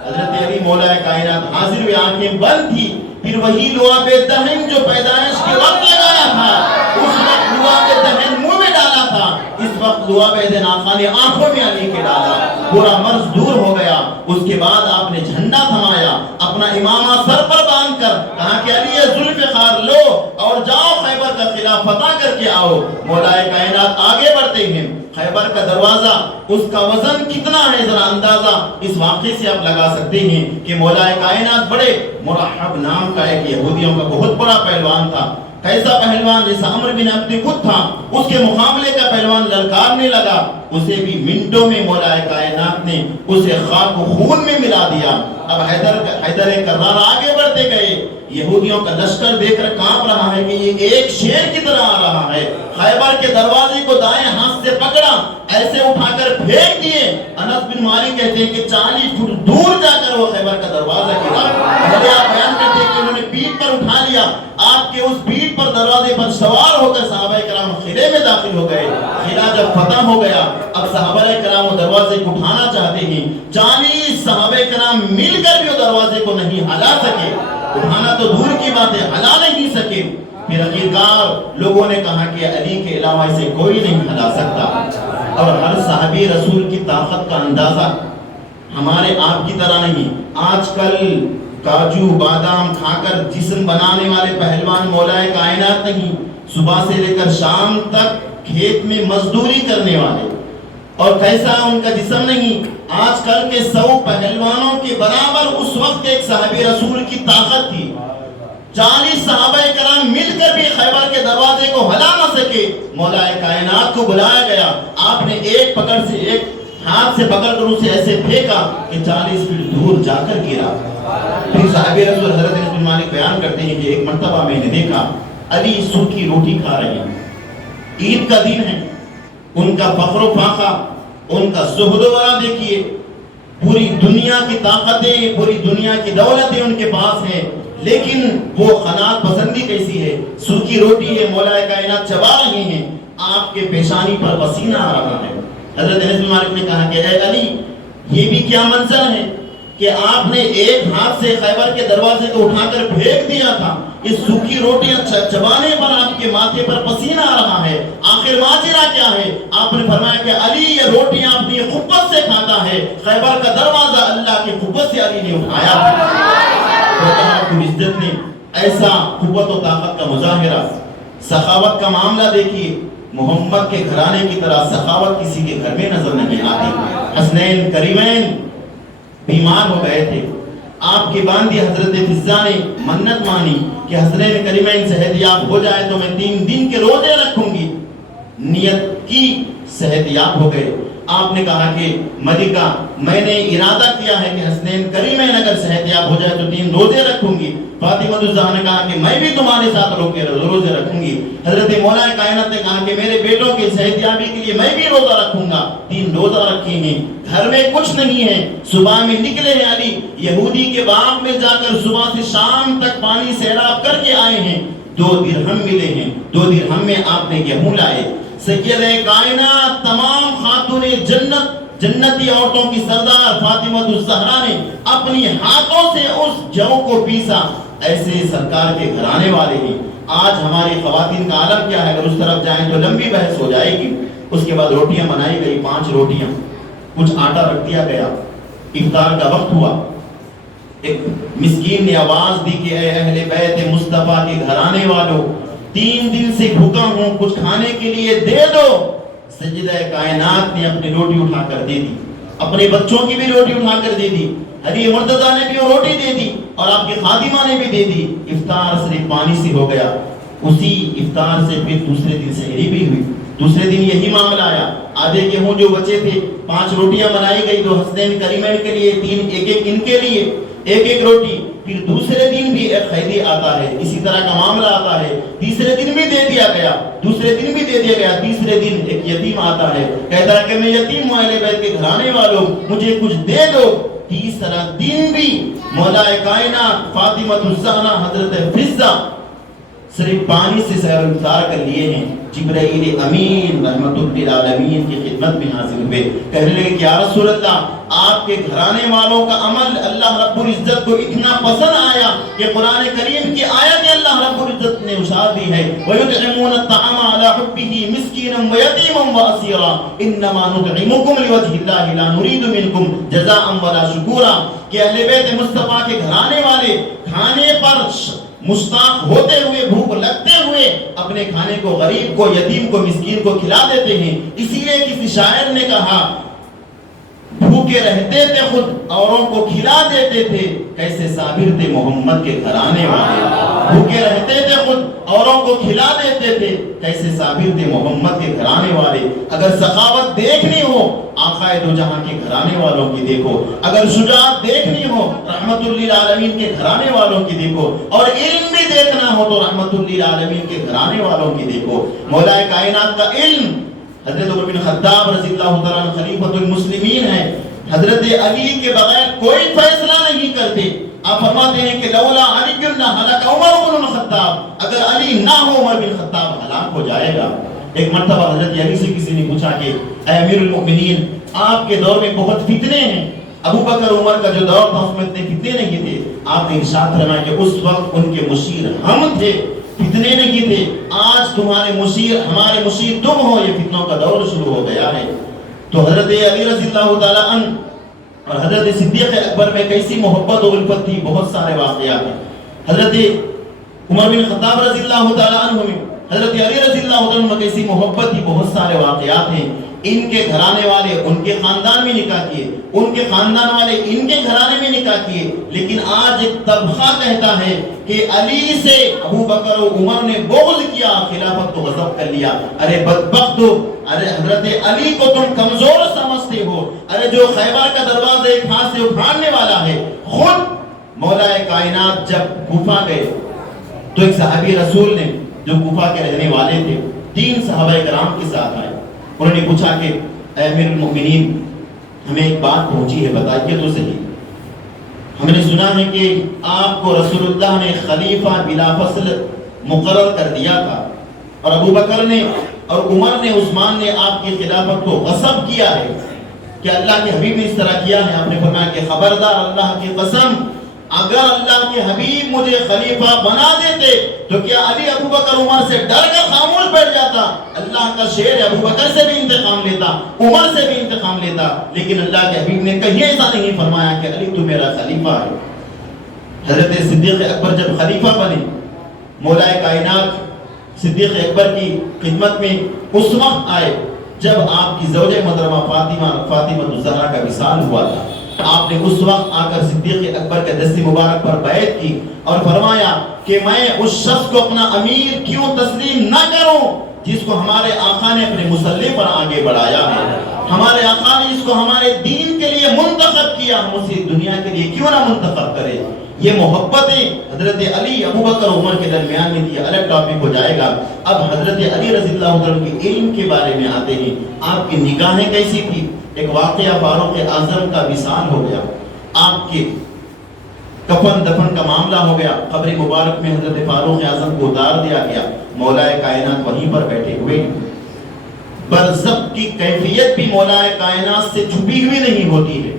حضرت علی مولا کائنات حاضر ہوئے، آنکھیں بند تھی۔ پھر وہی لعاب دہن جو پیدائش کے وقت لگایا تھا، اس وقت لعاب دہن منہ میں ڈالا تھا، اس وقت لعاب دہن آقا نے آنکھوں میں علی کے ڈالا، پورا مرض دور ہو گیا۔ اس کے بعد آپ نے جھنڈا تھمایا، اپنا امامہ سر پر باندھ کر کہا کہ علی ذوالفقار لو اور جاؤ خیبر کا قلعہ فتح کر کے آؤ۔ مولا کائنات آگے بڑھتے ہیں، خیبر کا دروازہ، اس کا وزن کتنا ہے ذرا اندازہ اس واقعے سے آپ لگا سکتے ہیں کہ مولا کائنات بڑے مرحب نام کا ایک یہودیوں کا بہت بڑا پہلوان تھا۔ کیسا پہلوان؟ جیسا عمر بن عبد قد تھا، اس کے مقابلے کا پہلوان للکارنے لگا، اسے بھی منٹوں میں مولا کائنات نے اسے خاک و خون میں ملا دیا۔ اب حیدر کرار آگے بڑھتے گئے، یہودیوں کا لشکر دیکھ کر کانپ رہا ہے کہ یہ ایک شیر کی طرح آ رہا ہے۔ خیبر کے دروازے کو دائیں ہاتھ سے پکڑا، ایسے اٹھا کر پھینک دیے۔ انس بن مالک کہتے ہیں کہ 40 فٹ دور جا کر وہ خیبر کا دروازہ گرا۔ پہلے آپ بیان کرتے ہیں کہ انہوں نے پیٹھ پر اٹھا لیا، آپ کے اس پیٹھ پر دروازے پر سوار ہو کر صحابہ کرام قلعے میں داخل ہو گئے۔ قلعہ جب فتح ہو گیا، اب صحابہ کرام وہ دروازے کو اٹھانا چاہتے ہیں، 40 صحابہ کرام مل کر بھی وہ دروازے کو نہیں ہلا سکے، اٹھانا تو دور کی بات ہے، ہلا نہیں سکے۔ پھر آخرکار لوگوں نے کہا کہ علی کے علاوہ اسے کوئی نہیں ہلا سکتا۔ اور ہر صحابی رسول کی طاقت کا اندازہ ہمارے آپ کی طرح نہیں۔ آج کل کاجو بادام کھا کر جسم بنانے والے پہلوان مولا کائنات نہیں، صبح سے لے کر شام تک کھیت میں مزدوری کرنے والے، اور کیسا ان کا جسم نہیں۔ آج کل کے 100 پہلوانوں کے برابر اس وقت ایک صحابی رسول کی طاقت تھی۔ 40 صحابہ کرام مل کر بھی خیبر کے دروازے کو ہلا نہ سکے۔ مولا کائنات کو بلایا گیا، آپ نے ایک ہاتھ سے پکڑ کر اسے ایسے پھینکا کہ 40 فٹ دور جا کر گرا۔ پھر صحابی رسول حضرت انس بن مالک بیان کرتے ہیں کہ ایک مرتبہ میں نے دیکھا علی سوکھی روٹی کھا رہے ہیں، عید کا دن ہے، ان کا فخر و فاقہ، ان کا زہد و ورع دیکھیے، پوری دنیا کی طاقتیں، پوری دنیا کی دولتیں ان کے پاس ہیں، لیکن وہ قناعت پسندی کیسی ہے؟ سوکھی روٹی ہے، مولا کائنات چبا رہے ہیں، آپ کے پیشانی پر پسینہ آ رہا ہے۔ حضرت انس بن مالک نے کہا کہ اے علی، یہ بھی کیا منظر ہے کہ آپ نے ایک ہاتھ سے خیبر کے دروازے کو اٹھا کر پھینک دیا تھا، اس سوکھی روٹیاں چبانے پر آپ کے ماتھے پر پسینہ آ رہا ہے، آخر ماجرا کیا ہے؟ آپ نے فرمایا کہ علی یہ روٹیاں اپنی قوت سے کھاتا ہے، خیبر کا دروازہ اللہ کی قوت سے علی نے اٹھایا تھا۔ تو عزت نے ایسا قوت و طاقت کا مظاہرہ، سخاوت کا معاملہ دیکھیے، محمد کے گھرانے کی طرح سخاوت کسی کے گھر میں نظر نہیں آتی۔ حسنین کریمین بیمار ہو گئے تھے، آپ کی باندھی حضرت فضہ نے منت مانی کہ حسنین کریمین صحت یاب ہو جائے تو میں 3 دن کے روزے رکھوں گی۔ نیت کی، صحت یاب ہو گئے۔ آپ نے کہا کہ ملکہ میں نے ارادہ کیا ہے کہ حسنین کریمین اگر صحت یاب ہو جائے تو 3 روزے رکھوں گی۔ فاطمہ الزہرا نے کہا کہ میں بھی تمہارے ساتھ روزے رکھوں گی۔ حضرت مولا کائنات نے کہا کہ میرے بیٹوں کی صحت یابی کے لیے میں بھی روزہ رکھوں گا۔ 3 روزہ رکھے ہیں، گھر میں کچھ نہیں ہے، صبح میں نکلے ہیں علی، یہودی کے باغ میں جا کر صبح سے شام تک پانی سیراب کر کے آئے ہیں، 2 درہم ملے ہیں، 2 درہم میں آپ نے گیہوں لائے۔ سیدہ کائنات تمام خاتون جنتی عورتوں کی سردار فاطمہ الزہرا نے اپنی ہاتھوں سے اس جو کو پیسا۔ ایسے سرکار کے گھرانے والے ہیں۔ آج ہماری خواتین کا عالم کیا ہے؟ اگر اس طرف جائیں تو لمبی بحث ہو جائے گی۔ اس کے بعد روٹیاں بنائی گئی، 5 روٹیاں، کچھ آٹا رکھ دیا گیا، افطار کا وقت ہوا، ایک مسکین نے آواز دی کہ اے اہل بیت مصطفیٰ کے گھرانے والوں، 3 دن سے بھوکا ہوں، کچھ کھانے کے لیے دے دو۔ سیدہ کائنات نے اپنی روٹی اٹھا کر دے دی، اپنے بچوں کی بھی روٹی اٹھا کر دے دی، علی مرتضیٰ نے بھی روٹی دے دی، اور آپ کے خادمہ نے بھی دے دی۔ افطار صرف پانی سے ہو گیا۔ اسی افطار سے پھر دوسرے دن سحری بھی ہوئی، دوسرے دن یہی معاملہ آیا، آدھے گیہوں جو بچے تھے 5 روٹیاں بنائی گئی، 2 حسنین کریمین کے لیے، 3 ایک ان کے لیے 1 روٹی، پھر دوسرے دن بھی ایک قیدی آتا ہے، اسی طرح کا معاملہ آتا ہے، تیسرے دن بھی دے دیا گیا، دوسرے دن بھی دے دیا گیا، تیسرے دن ایک یتیم آتا ہے، کہتا ہے کہ میں یتیم ہوں، اہل بیت کے گھرانے والوں مجھے کچھ دے دو۔ تیسرا دن بھی مولا کائنات فاطمہ الزہرا حضرت فضہ صرف پانی سے سیر افطار کر لیے ہیں، جبرائیل امین رحمت للعالمین کی خدمت میں حاضر ہوئے، کہنے لگے کہ یا رسول اللہ آپ کے گھرانے والوں کا عمل اللہ رب العزت کو اتنا پسند آیا کہ قرآن کریم کی آیت اللہ رب العزت نے اشار دی ہے وَيُطْعِمُونَ الطَّعَامَ عَلَى حُبِّهِ مِسْكِينًا وَيَتِيمًا وَأَسِيرًا إِنَّمَا نُطْعِمُكُمْ لِوَجْهِ اللَّهِ لَا نُرِيدُ مِنكُمْ جَزَاءً وَلَا شُكُورًا، کہ اہل بیت مصطفیٰ کے گھرانے والے کھانے پر مشتاق ہوتے ہوئے، بھوک لگتے ہوئے اپنے کھانے کو غریب کو، یتیم کو، مسکین کو کھلا دیتے ہیں۔ اسی لیے کسی شاعر نے کہا بھوکے رہتے تھے خود اوروں کو کھلا دیتے تھے، کیسے صابر تھے محمد کے گھرانے والے، بھوکے رہتے تھے خود اوروں کو کھلا دیتے تھے، کیسے صابر تھے محمد کے گھرانے والے۔ اگر سخاوت دیکھنی ہو آقا دو جہاں کے گھرانے والوں کی دیکھو، اگر شجاعت دیکھنی ہو رحمت للعالمین کے گھرانے والوں کی دیکھو، اور علم بھی دیکھنا ہو تو رحمت للعالمین کے گھرانے والوں کی دیکھو۔ مولا کائنات کا علم حضرت عمر بن خطاب رضی اللہ تعالیٰ عنہ خلیفۃ المسلمین ہے، حضرت علی کے بغیر کوئی فیصلہ نہیں کرتے۔ آپ فرماتے ہیں کہ لولا علی ہلاک عمر بن خطاب، اگر علی نہ ہو عمر بن خطاب ہلاک ہو جائے گا۔ ایک مرتبہ حضرت علی سے کسی نے پوچھا کہ اے امیر المؤمنین آپ کے دور میں بہت فتنے ہیں، ابو بکر عمر کا جو دور تھا اس میں اتنے فتنے نہیں تھے، آپ نے ارشاد فرمایا کہ اس وقت ان کے مشیر ہم تھے، فتنے نہیں تھے، آج تمہارے مشیر ہمارے مشیر تم ہو، یہ فتنوں کا دور شروع ہو گیا ہے۔ تو حضرت علی رضی اللہ تعالیٰ عنہ اور حضرت صدیق اکبر میں کیسی محبت و الفت تھی، بہت سارے واقعات ہیں۔ حضرت عمر بن خطاب رضی اللہ تعالیٰ عنہ میں حضرت علی رضی اللہ عنہ میں کیسی محبت تھی، بہت سارے واقعات ہیں۔ ان کے گھرانے والے ان کے خاندان میں نکاح کیے، ان کے خاندان والے ان کے گھرانے میں نکاح کیے، لیکن آج ایک طبقہ کہتا ہے کہ علی سے ابو بکر و عمر نے بغض کیا، خلافت کو غصب کر لیا۔ ارے بدبختو، ارے حضرت علی کو تم کمزور سمجھتے ہو، ارے جو خیبر کا دروازہ ایک ہاتھ سے اٹھانے والا ہے۔ خود مولا کائنات جب کوفہ گئے تو ایک صحابی رسول نے جو کوفہ کے رہنے والے تھے 3 صحابہ کرام کے ساتھ آئے، انہوں نے پوچھا کہ اے امیر المؤمنین ہمیں ایک بات پہنچی ہے، بتائیے تو صحیح، ہم نے سنا ہے کہ آپ کو رسول اللہ نے خلیفہ بلا فصل مقرر کر دیا تھا، اور ابو بکر نے اور عمر نے عثمان نے آپ کی خلافت کو غصب کیا ہے، کہ اللہ کے حبیب نے اس طرح کیا ہے۔ آپ نے فرمایا کہ خبردار اللہ کی قسم، اگر اللہ کے حبیب مجھے خلیفہ بنا دیتے تو کیا علی ابو بکر عمر سے ڈر کر خاموش بیٹھ جاتا؟ اللہ کا شیر ابو بکر سے بھی انتقام لیتا، عمر سے بھی انتقام لیتا، لیکن اللہ کے حبیب نے کہیں ایسا نہیں فرمایا کہ علی تو میرا خلیفہ ہے۔ حضرت صدیق اکبر جب خلیفہ بنے، مولا کائنات صدیق اکبر کی خدمت میں اس وقت آئے جب آپ کی زوجہ محترمہ فاطمہ الزہرا کا وصال ہوا تھا۔ آپ نے اس وقت آ کر صدیق اکبر کے دست مبارک پر بیعت کی اور فرمایا کہ میں اس شخص کو اپنا امیر کیوں تسلیم نہ کروں جس کو ہمارے آقا نے اپنے مسلح پر آگے بڑھایا ہے، ہمارے آقا نے اس کو ہمارے دین کے لیے منتخب کیا، ہم اسے دنیا کے لیے کیوں نہ منتخب کرے۔ یہ محبتیں حضرت علی ابو بکر عمر کے درمیان میں تھی، الگ ٹاپک ہو جائے گا۔ اب حضرت علی رضی اللہ عنہ کے علم کے بارے میں آتے ہیں، آپ کی نگاہیں کیسی تھی؟ ایک واقعہ فاروق اعظم کا وصال ہو گیا، آپ کے کفن دفن کا معاملہ ہو گیا، قبر مبارک میں حضرت فاروق اعظم کو اتار دیا گیا، مولا کائنات وہیں پر بیٹھے ہوئے ہیں۔ برزخ کی کیفیت بھی مولا کائنات سے چھپی ہوئی نہیں ہوتی ہے۔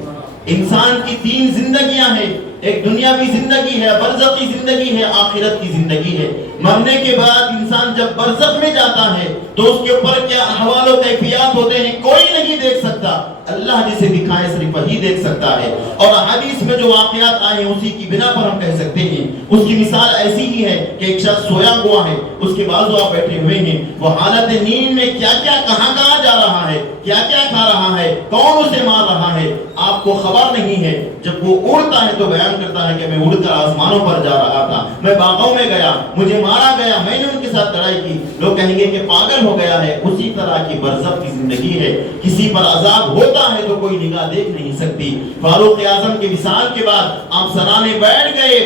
انسان کی 3 زندگیاں ہیں، ایک دنیاوی زندگی ہے، برزخی زندگی ہے، آخرت کی زندگی ہے۔ مرنے کے بعد انسان جب برزخ میں جاتا ہے تو اس کے اوپر کیا احوال و کیفیات ہوتے ہیں کوئی نہیں دیکھ سکتا، اللہ جسے دکھائے صرف وہی دیکھ سکتا ہے۔ اور حدیث میں جو واقعات آئے ہیں اسی کی بنا پر ہم کہہ سکتے ہیں، اس کی مثال ایسی ہی ہے کہ ایک شخص سویا ہوا ہے، اس کے بازو آپ بیٹھے ہوئے ہیں، وہ حالت نیند میں کیا کیا کہاں جا رہا ہے، کیا کیا کھا رہا ہے، کون اسے مار رہا ہے، آپ کو خبر نہیں ہے جب وہ اڑتا ہے تو بیان کرتا ہے کہ میں اڑ کر آسمانوں پر جا رہا تھا، میں باغوں میں گیا، مجھے مارا گیا، میں نے ان کے ساتھ لڑائی کی، لوگ کہیں گے کہ پاگل ہو گیا ہے۔ اسی طرح کی برزخ کی زندگی ہے، کسی پر عذاب ہوتا ہے تو کوئی نگاہ دیکھ نہیں سکتی۔ فاروق اعظم کے وصال کے بعد آپ سرانے بیٹھ گئے،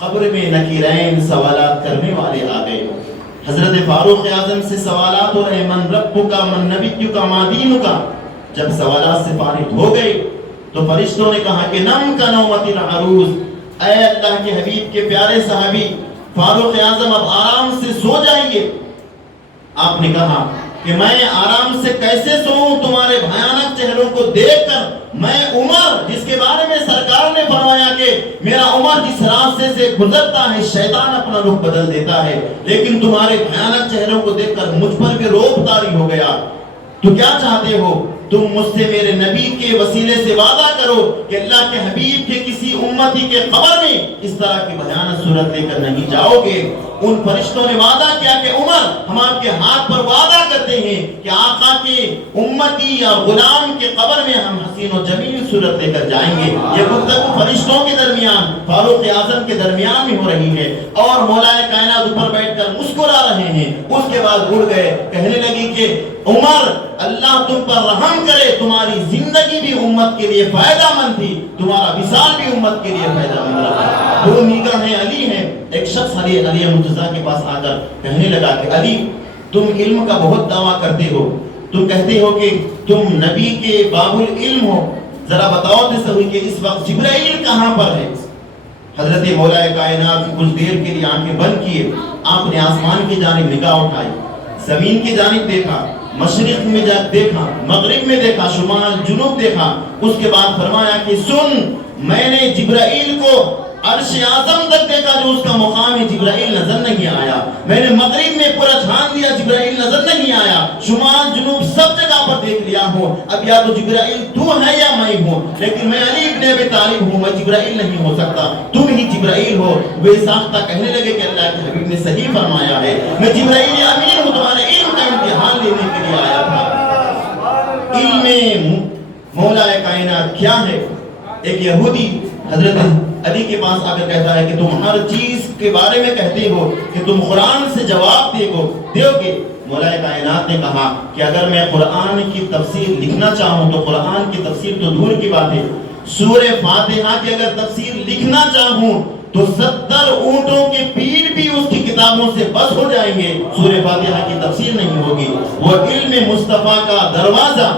قبر میں نکیرین سوالات کرنے والے آ گئے۔ حضرت فاروق اعظم سے سوالات ہو رہے، من ربک من نبیک ما دینک۔ جب سوالات سے فارغ ہو گئے تو فرشتوں نے کہا کہ نم کا نومت العروس، اے اللہ کے حبیب کے پیارے صحابی فاروق اعظم اب آرام سے سو جائیے۔ آپ نے کہا کہ میں آرام سے کیسے سوؤں تمہارے بھیانک چہروں کو دیکھ کر؟ میں عمر، جس کے بارے میں سرکار نے فرمایا کہ میرا عمر جس راستے سے گزرتا ہے شیطان اپنا رخ بدل دیتا ہے، لیکن تمہارے بھیانک چہروں کو دیکھ کر مجھ پر بھی روب طاری ہو گیا۔ تو کیا چاہتے ہو؟ تم مجھ سے میرے نبی کے وسیلے سے وعدہ کرو کہ اللہ کے حبیب کے کسی امتی کے قبر میں اس طرح کی بھیانک صورت لے کر نہیں جاؤ گے۔ ان فرشتوں نے وعدہ کیا کہ عمر ہم آپ کے ہاتھ پر وعدہ کرتے ہیں کہ آقا کے امتی یا غلام کے قبر میں ہم حسین و جمیل صورت لے کر جائیں گے۔ یہ گفتگو فرشتوں کے درمیان فاروق اعظم کے درمیان میں ہو رہی ہے اور مولا کائنات اوپر بیٹھ کر مسکرا رہے ہیں۔ اس کے بعد اڑ گئے، کہنے لگی کہ عمر اللہ تم پر رحم کرے، تمہاری زندگی بھی امت کے لیے فائدہ مند تھی، تمہارا وصال بھی امت کے لیے فائدہ مند رہا۔ دو نگاہ ہیں، علی ہیں۔ ایک شخص علی مرتضیٰ کے پاس آ کر کہنے لگا کہ علی تم علم کا بہت دعویٰ کرتے ہو، تم کہتے ہو کہ تم نبی کے باب العلم ہو، ذرا بتاؤ تصویر کہ اس وقت جبرائیل کہاں پر ہے؟ حضرت مولا کائنات کچھ دیر کے لیے آنکھیں بند کیے، آپ نے آسمان کی جانب نگاہ اٹھائی، زمین کی جانب دیکھا، مشرق میں دیکھا، مغرب میں دیکھا، شمال جنوب دیکھا۔ اس کے بعد فرمایا کہ سن، میں نے جبرائیل کو عرش اعظم تک دیکھا جو اس کا مقام ہے، جبرائیل نظر نہیں آیا۔ میں نے مغرب میں پورا چھان دیا، جبرائیل نظر نہیں آیا۔ شمال جنوب سب جگہ پر دیکھ لیا ہوں، اب یا تو جبرائیل تو ہے یا میں ہوں، لیکن میں علی ابن ابی طالب ہوں، میں جبرائیل نہیں ہو سکتا، تم ہی جبرائیل ہو۔ وہ ساختہ کہنے لگے کہ اللہ کے حبیب نے صحیح فرمایا ہے، میں جبرائیل امین ہوں، تمہارے علم کا امتحان لینے کے لیے آیا تھا۔ علم مولا کائنات کیا ہے؟ ایک یہودی حضرت علی کے پاس آ کر کہتا ہے کہ تم ہر چیز کے بارے میں کہتے ہو کہ تم قرآن سے جواب دیو گے۔ مولا کائنات نے کہا کہ اگر میں قرآن کی تفسیر لکھنا چاہوں تو قرآن کی تفسیر تو دور کی بات ہے، سورہ فاتحہ کی اگر تفسیر لکھنا چاہوں تو 70 اونٹوں کے پیڑ بھی اس کی کتابوں سے بس ہو جائیں گے، سورہ فاتحہ کی تفسیر نہیں ہوگی۔ وہ علم مصطفیٰ کا دروازہ۔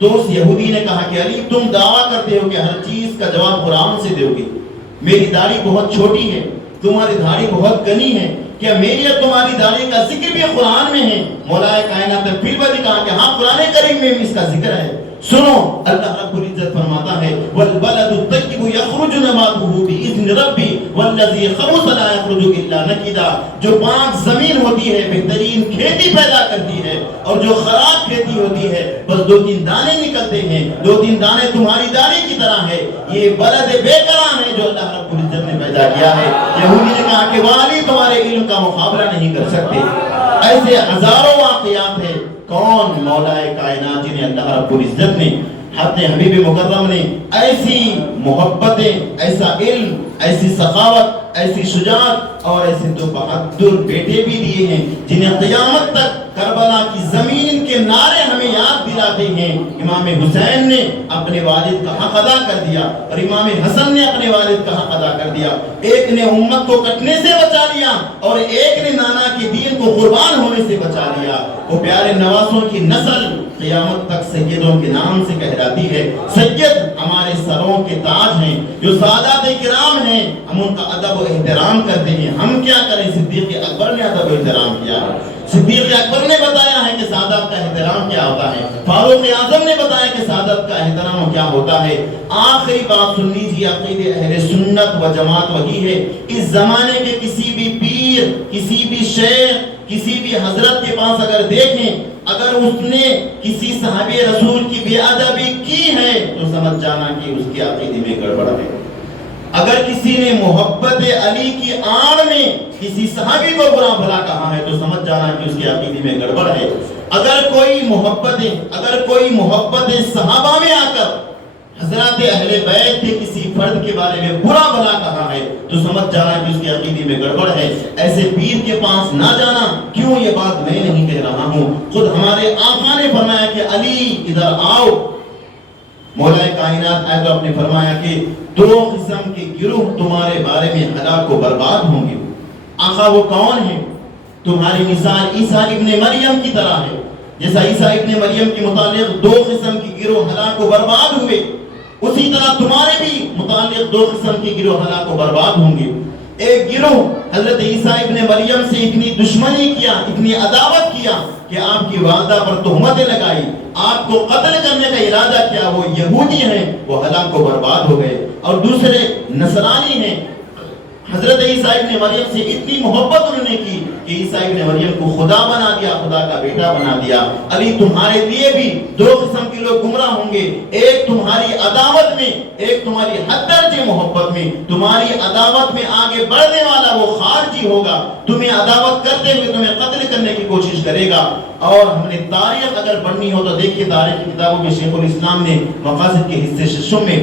تو اس یہودی نے کہا کہ علی تم دعویٰ کرتے ہو کہ ہر چیز کا جواب قرآن سے دو گے، میری داڑھی بہت چھوٹی ہے، تمہاری داڑھی بہت گھنی ہے، کیا میری اور تمہاری داڑھی کا ذکر بھی قرآن میں ہے؟ مولا کائنات نے پھر بھی کہا کہ ہاں قرآن کریم میں اس کا ذکر ہے۔ سنو، اللہ رب العزت فرماتا ہے والبلد الطیب یخرج نباتہ باذن ربی والذی خبث لا یخرج الا نکدا۔ جو پاک زمین ہوتی ہے بہترین کھیتی پیدا کرتی ہے، اور جو خراب کھیتی ہوتی ہے بس 2-3 دانے نکلتے ہیں، 2-3 دانے تمہاری داڑھی کی طرح ہے۔ یہ بلد بے کلام ہے جو اللہ رب العزت نے پیدا کیا ہے۔ یہودی نے کہا کہ والی تمہارے علم کا مقابلہ نہیں کر سکتے۔ ایسے ہزاروں واقعات ہیں۔ کون؟ مولا کائنات جنہیں اللہ رب العزت نے، اپنے حبیب مکرم نے ایسی محبتیں، ایسا علم، ایسی سخاوت، ایسی شجاعت اور ایسے دو بہادر بیٹے بھی دیے ہیں جنہیں قیامت تک کربلا کی زمین کے نعرے ہمیں یاد دلاتے ہیں۔ امام حسین نے اپنے والد کا حق ادا کر دیا اور امام حسن نے اپنے والد کا حق ادا کر دیا۔ ایک نے امت کو کٹنے سے بچا لیا اور ایک نے نانا کے دین کو قربان ہونے سے بچا لیا۔ وہ پیارے نواسوں کی نسل قیامت تک سیدوں کے نام سے کہلاتی ہے۔ سید ہمارے سروں کے تاج ہیں، جو سادات کرام ہیں، ہم ان کا ادب و احترام کرتے ہیں۔ ہم کیا کریں؟ صدیق اکبر نے ادب و احترام کیا، صدیق اکبر نے بتایا ہے کہ سادات کا احترام کیا ہوتا ہے، فاروق اعظم نے بتایا کہ سادات کا احترام کیا ہوتا ہے۔ آخری بات سن لیجیے، عقیدہ اہل سنت و جماعت وہی ہے، اس زمانے کے کسی بھی پیر، کسی بھی شیخ، کسی بھی حضرت کے پاس اگر دیکھیں، اگر اس نے کسی صحابی رسول کی بے ادبی کی ہے تو سمجھ جانا کہ اس کے عقیدے میں گڑبڑ ہے۔ اگر کسی نے محبت علی کی آڑ میں کسی صحابی کو برا بھلا کہا ہے تو سمجھ جانا کہ اس کے عقیدے میں گڑبڑ ہے۔ اگر کوئی محبت صحابہ میں آ کر حضرات اہل بیت کے کسی فرد کے بارے میں برا بھلا کہا ہے تو سمجھ جانا کہ اس کے عقیدے میں گڑبڑ ہے. ایسے پیر کے پاس نہ جانا. کیوں یہ بات میں نہیں کہہ رہا ہوں, خود ہمارے آقا نے فرمایا کہ علی ادھر آؤ. مولا کائنات آئے تو آپ نے فرمایا کہ دو قسم کے گروہ تمہارے بارے میں ہلاک و برباد ہوں گے. آقا وہ کون ہیں؟ تمہاری مثال عیسیٰ ابن مریم کی طرح ہے. جیسا عیسیٰ ابن مریم کے متعلق دو قسم کے گروہ ہلاک و برباد ہوئے, اسی طرح تمہارے بھی متعلق دو قسم کے گروہ ہلاک و برباد ہوں گے. ایک گروہ حضرت عیسیٰ ابن مریم سے اتنی دشمنی کیا, اتنی عداوت کیا کہ آپ کی والدہ پر تہمتیں لگائی, آپ کو قتل کرنے کا ارادہ کیا. وہ یہودی ہیں, وہ ہلاک و برباد ہو گئے. اور دوسرے نصرانی ہیں, حضرت عیسیٰ ابن مریم سے اتنی محبت انہوں نے کی کہ عیسیٰ ابن مریم کو خدا بنا دیا, خدا کا بیٹا بنا دیا. علی تمہارے لیے بھی دو قسم کے لوگ گمراہ ہوں گے, ایک تمہاری عداوت میں, ایک تمہاری حد درجے محبت میں. تمہاری عداوت میں آگے بڑھنے والا وہ خارجی ہوگا, تمہیں عداوت کرتے ہوئے تمہیں قتل کرنے کی کوشش کرے گا. اور ہم نے تاریخ اگر پڑھنی ہو تو دیکھیے تاریخ کی کتابوں میں شیخ الاسلام نے مقاصد کے حصے ششم میں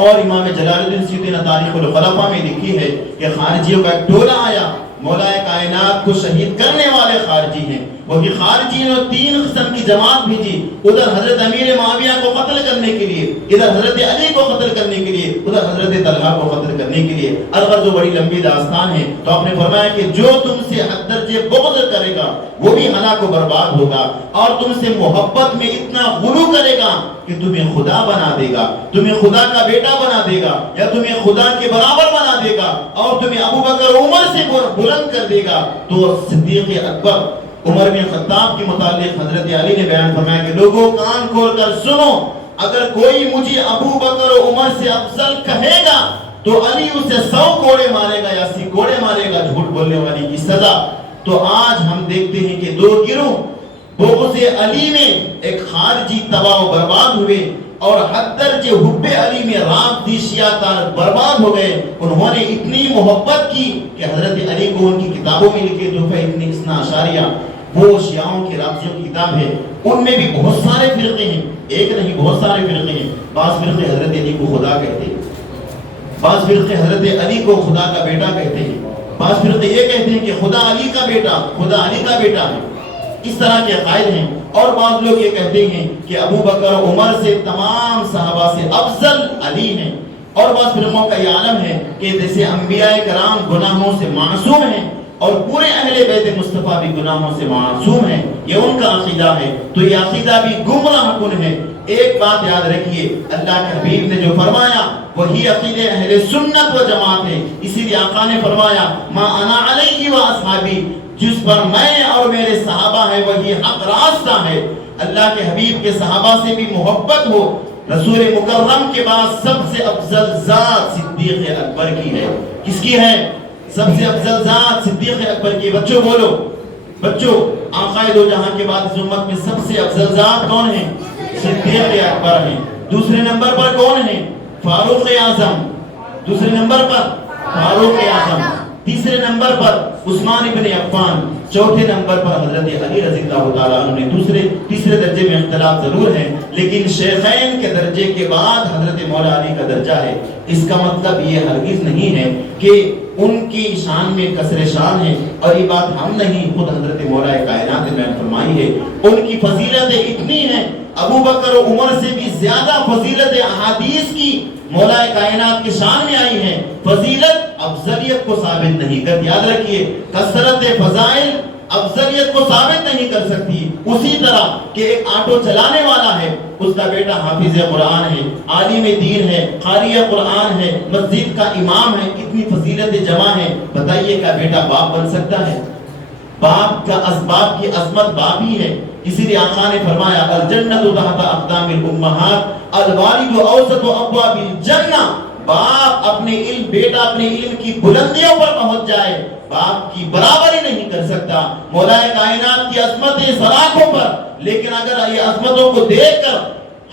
اور امام جلال الدین سیوطی نے تاریخ الخلفاء میں لکھی ہے کہ خارجیوں کا ایک ٹولہ آیا, مولا کائنات کو شہید کرنے والے خارجی ہیں. وہی خارجی نے تین قسم کی جماعت بھیجی, ادھر حضرت امیر معاویہ کو قتل کرنے کے لیے, ادھر حضرت علی کو قتل کرنے کے لیے, ادھر حضرت طلحہ کو قتل کرنے کے لیے. الغرض بڑی لمبی داستان ہے. تو آپ نے فرمایا کہ جو تم سے حد درجے بغض کرے گا وہ بھی ہلاک و برباد ہوگا, اور تم سے محبت میں اتنا غلو کرے گا کہ تمہیں خدا بنا دے گا, تمہیں خدا کا بیٹا بنا دے گا, یا تمہیں خدا کے برابر بنا دے گا, اور تمہیں ابو بکر عمر سے بلند کر دے گا. تو صدیق اکبر عمر بن خطاب کے متعلق حضرت علی نے بیان فرمایا کہ لوگوں کان کھول کر سنو, اگر کوئی مجھے ابو بکر و عمر سے افضل کہے گا تو علی اسے 100 کوڑے مارے گا یا 80 کوڑے مارے گا, جھوٹ بولنے والی کی سزا. تو آج ہم دیکھتے ہیں کہ دو گروہ بغض علی میں ایک خارجی تباہ و برباد ہوئے, اور حد درجے حب علی میں رافضی شیعہ تار برباد ہو گئے. انہوں نے اتنی محبت کی کہ حضرت علی کو ان کی کتابوں میں لکھے تحفہ اتنی اسنا اشاریہ, وہ شیعوں کی رافضیوں کی کتاب ہے, ان میں بھی بہت سارے فرقے ہیں, ایک نہیں بہت سارے فرقے ہیں. بعض فرقے حضرت علی کو خدا کہتے ہیں, بعض فرقے حضرت علی کو خدا کا بیٹا کہتے ہیں, بعض فرقے یہ کہتے ہیں کہ خدا علی کا بیٹا, خدا علی کا بیٹا ہے. اس طرح کے عقائد ہیں. اور بعض لوگ یہ کہتے ہیں کہ ابو بکر و عمر سے تمام صحابہ سے افضل علی ہیں. اور بعض فرقوں کا یہ عالم ہے کہ جیسے انبیاء کرام گناہوں سے معصوم ہیں اور پورے اہل بیت مصطفیٰ بھی گناہوں سے معصوم ہیں, یہ ان کا عقیدہ ہے. تو یہ عقیدہ بھی گمراہ کن ہے. ایک بات یاد رکھیے, اللہ کے حبیب نے جو فرمایا وہی عقیدہ اہل سنت و جماعت ہے. اسی لیے آقا نے فرمایا ما انا علیہ و اصحابی, جس پر میں اور میرے صحابہ ہیں وہی حق راستہ ہے. اللہ کے حبیب کے صحابہ سے بھی محبت ہو. رسول مکرم کے بعد سب سے افضل ذات صدیق اکبر کی ہے. کس کی ہے؟ سب سے افضل ذات صدیق اکبر کی. بچوں بولو, بچوں, آقا دو جہاں کے بعد اس امت میں سب سے افضل ذات کون ہے؟ صدیق اکبر ہیں. دوسرے نمبر پر کون ہے؟ فاروق اعظم. دوسرے نمبر پر فاروق اعظم. تیسرے نمبر پر عثمان ابن عفان. چوتھے نمبر پر حضرت علی رضی اللہ تعالیٰ عنہ نے. تیسرے درجے میں اختلاف ضرور ہے, لیکن شیخین کے درجے کے بعد حضرت مولا علی کا درجہ ہے. اس کا مطلب یہ ہرگز نہیں ہے کہ ان کی شان میں کسر شان ہے, اور یہ بات ہم نہیں, خود حضرت مولا کائنات نے بیان فرمائی ہے. ان کی فضیلتیں اتنی ہیں, ابو بکر و عمر سے بھی زیادہ فضیلت احادیث کی مولا کائنات کی شان میں آئی ہیں. فضیلت افضلیت کو ثابت نہیں کرتی. یاد رکھیے, کثرت فضائل افضلیت کو ثابت نہیں کر سکتی. اسی طرح کہ ایک آٹو چلانے والا ہے, اس کا بیٹا حافظ قرآن ہے, عالم دین ہے, قاری قرآن ہے, مسجد کا امام ہے, اتنی فضیلت جمع ہے. بتائیے کیا بیٹا باپ بن سکتا ہے؟ باپ کا اسباب کی عظمت باپ ہی ہے. اسی لیے آقا نے فرمایا الجنت تحت اقدام الامہات الوالد اوسط ابواب الجنہ. باپ اپنے علم, بیٹا اپنے علم کی بلندیوں پر پہنچ جائے, باپ کی برابری نہیں کر سکتا. مولا کائنات کی عظمتیں سلاخوں پر, لیکن اگر یہ عظمتوں کو دیکھ کر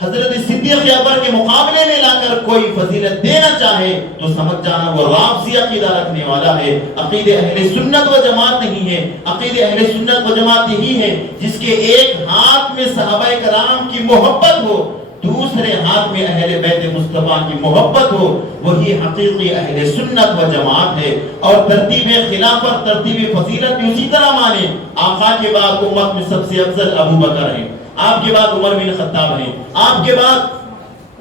حضرت صدیق اکبر کے مقابلے میں لا کر کوئی فضیلت دینا چاہے تو سمجھ جانا وہ رافضی عقیدہ رکھنے والا ہے. عقیدہ اہل سنت و جماعت نہیں ہے. عقیدہ اہل سنت و جماعت یہی ہے جس کے ایک ہاتھ میں صحابہ کرام کی محبت ہو, دوسرے ہاتھ میں اہل بیت مصطفیٰ کی محبت ہو، وہی حقیقی اہل سنت و جماعت ہے۔ اور ترتیب خلافت، ترتیب فضیلت بھی اسی طرح مانے۔ آقا کے بعد امت میں سب سے افضل ابو بکر ہیں، آپ کے بعد عمر بن خطاب ہیں، آپ کے بعد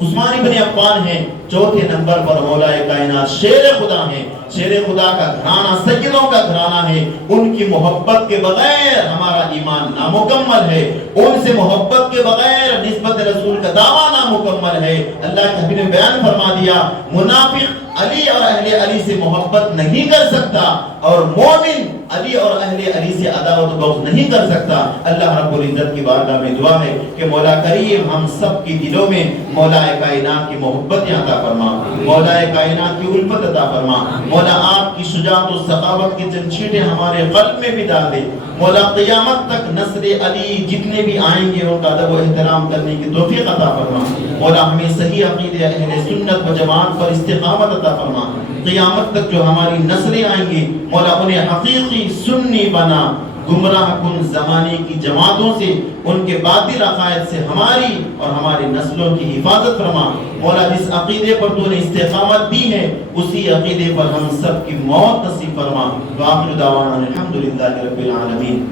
عثمان بن عفان ہیں، چوتھے نمبر پر مولا کائنات شیر خدا ہیں۔ شیر خدا کا گھرانہ سیدوں کا گھرانہ ہے، ان کی محبت کے بغیر ہمارا ایمان نامکمل ہے، ان سے محبت کے بغیر نسبت رسول کا دعویٰ نامکمل ہے۔ اللہ کے حبیب نے بیان فرما دیا، منافق علی اور اہل علی سے محبت نہیں کر سکتا، اور مومن علی اور اہل علی سے عداوت و بغض نہیں کر سکتا۔ اللہ رب العزت کی بارگاہ میں دعا ہے کہ مولا کریم ہم سب کی دلوں میں مولا کائنات کی محبت عطا فرما، مولا کائنات کی الفت عطا فرما، مولا آپ کی شجاعت و سخاوت کی چند چھینٹیں ہمارے قلب میں بھی ڈال دے۔ مولا قیامت تک نسل علی جتنے بھی آئیں گے ان کا ادب و احترام کرنے کی توفیق عطا فرما۔ مولا ہمیں صحیح عقیدہ اہل سنت و جماعت پر استقامت عطا فرما۔ قیامت تک جو ہماری نسلیں آئیں گی مولا انہیں حقیقی سنی بنا، گمراہ کن زمانے کی جماعتوں سے، ان کے باطل عقائد سے ہماری اور ہماری نسلوں کی حفاظت فرما۔ مولا جس عقیدے پر تو نے استقامت دی ہے اسی عقیدے پر ہم سب کی موت نصیب فرما۔ وآخر دعوانا الحمدللہ رب العالمین۔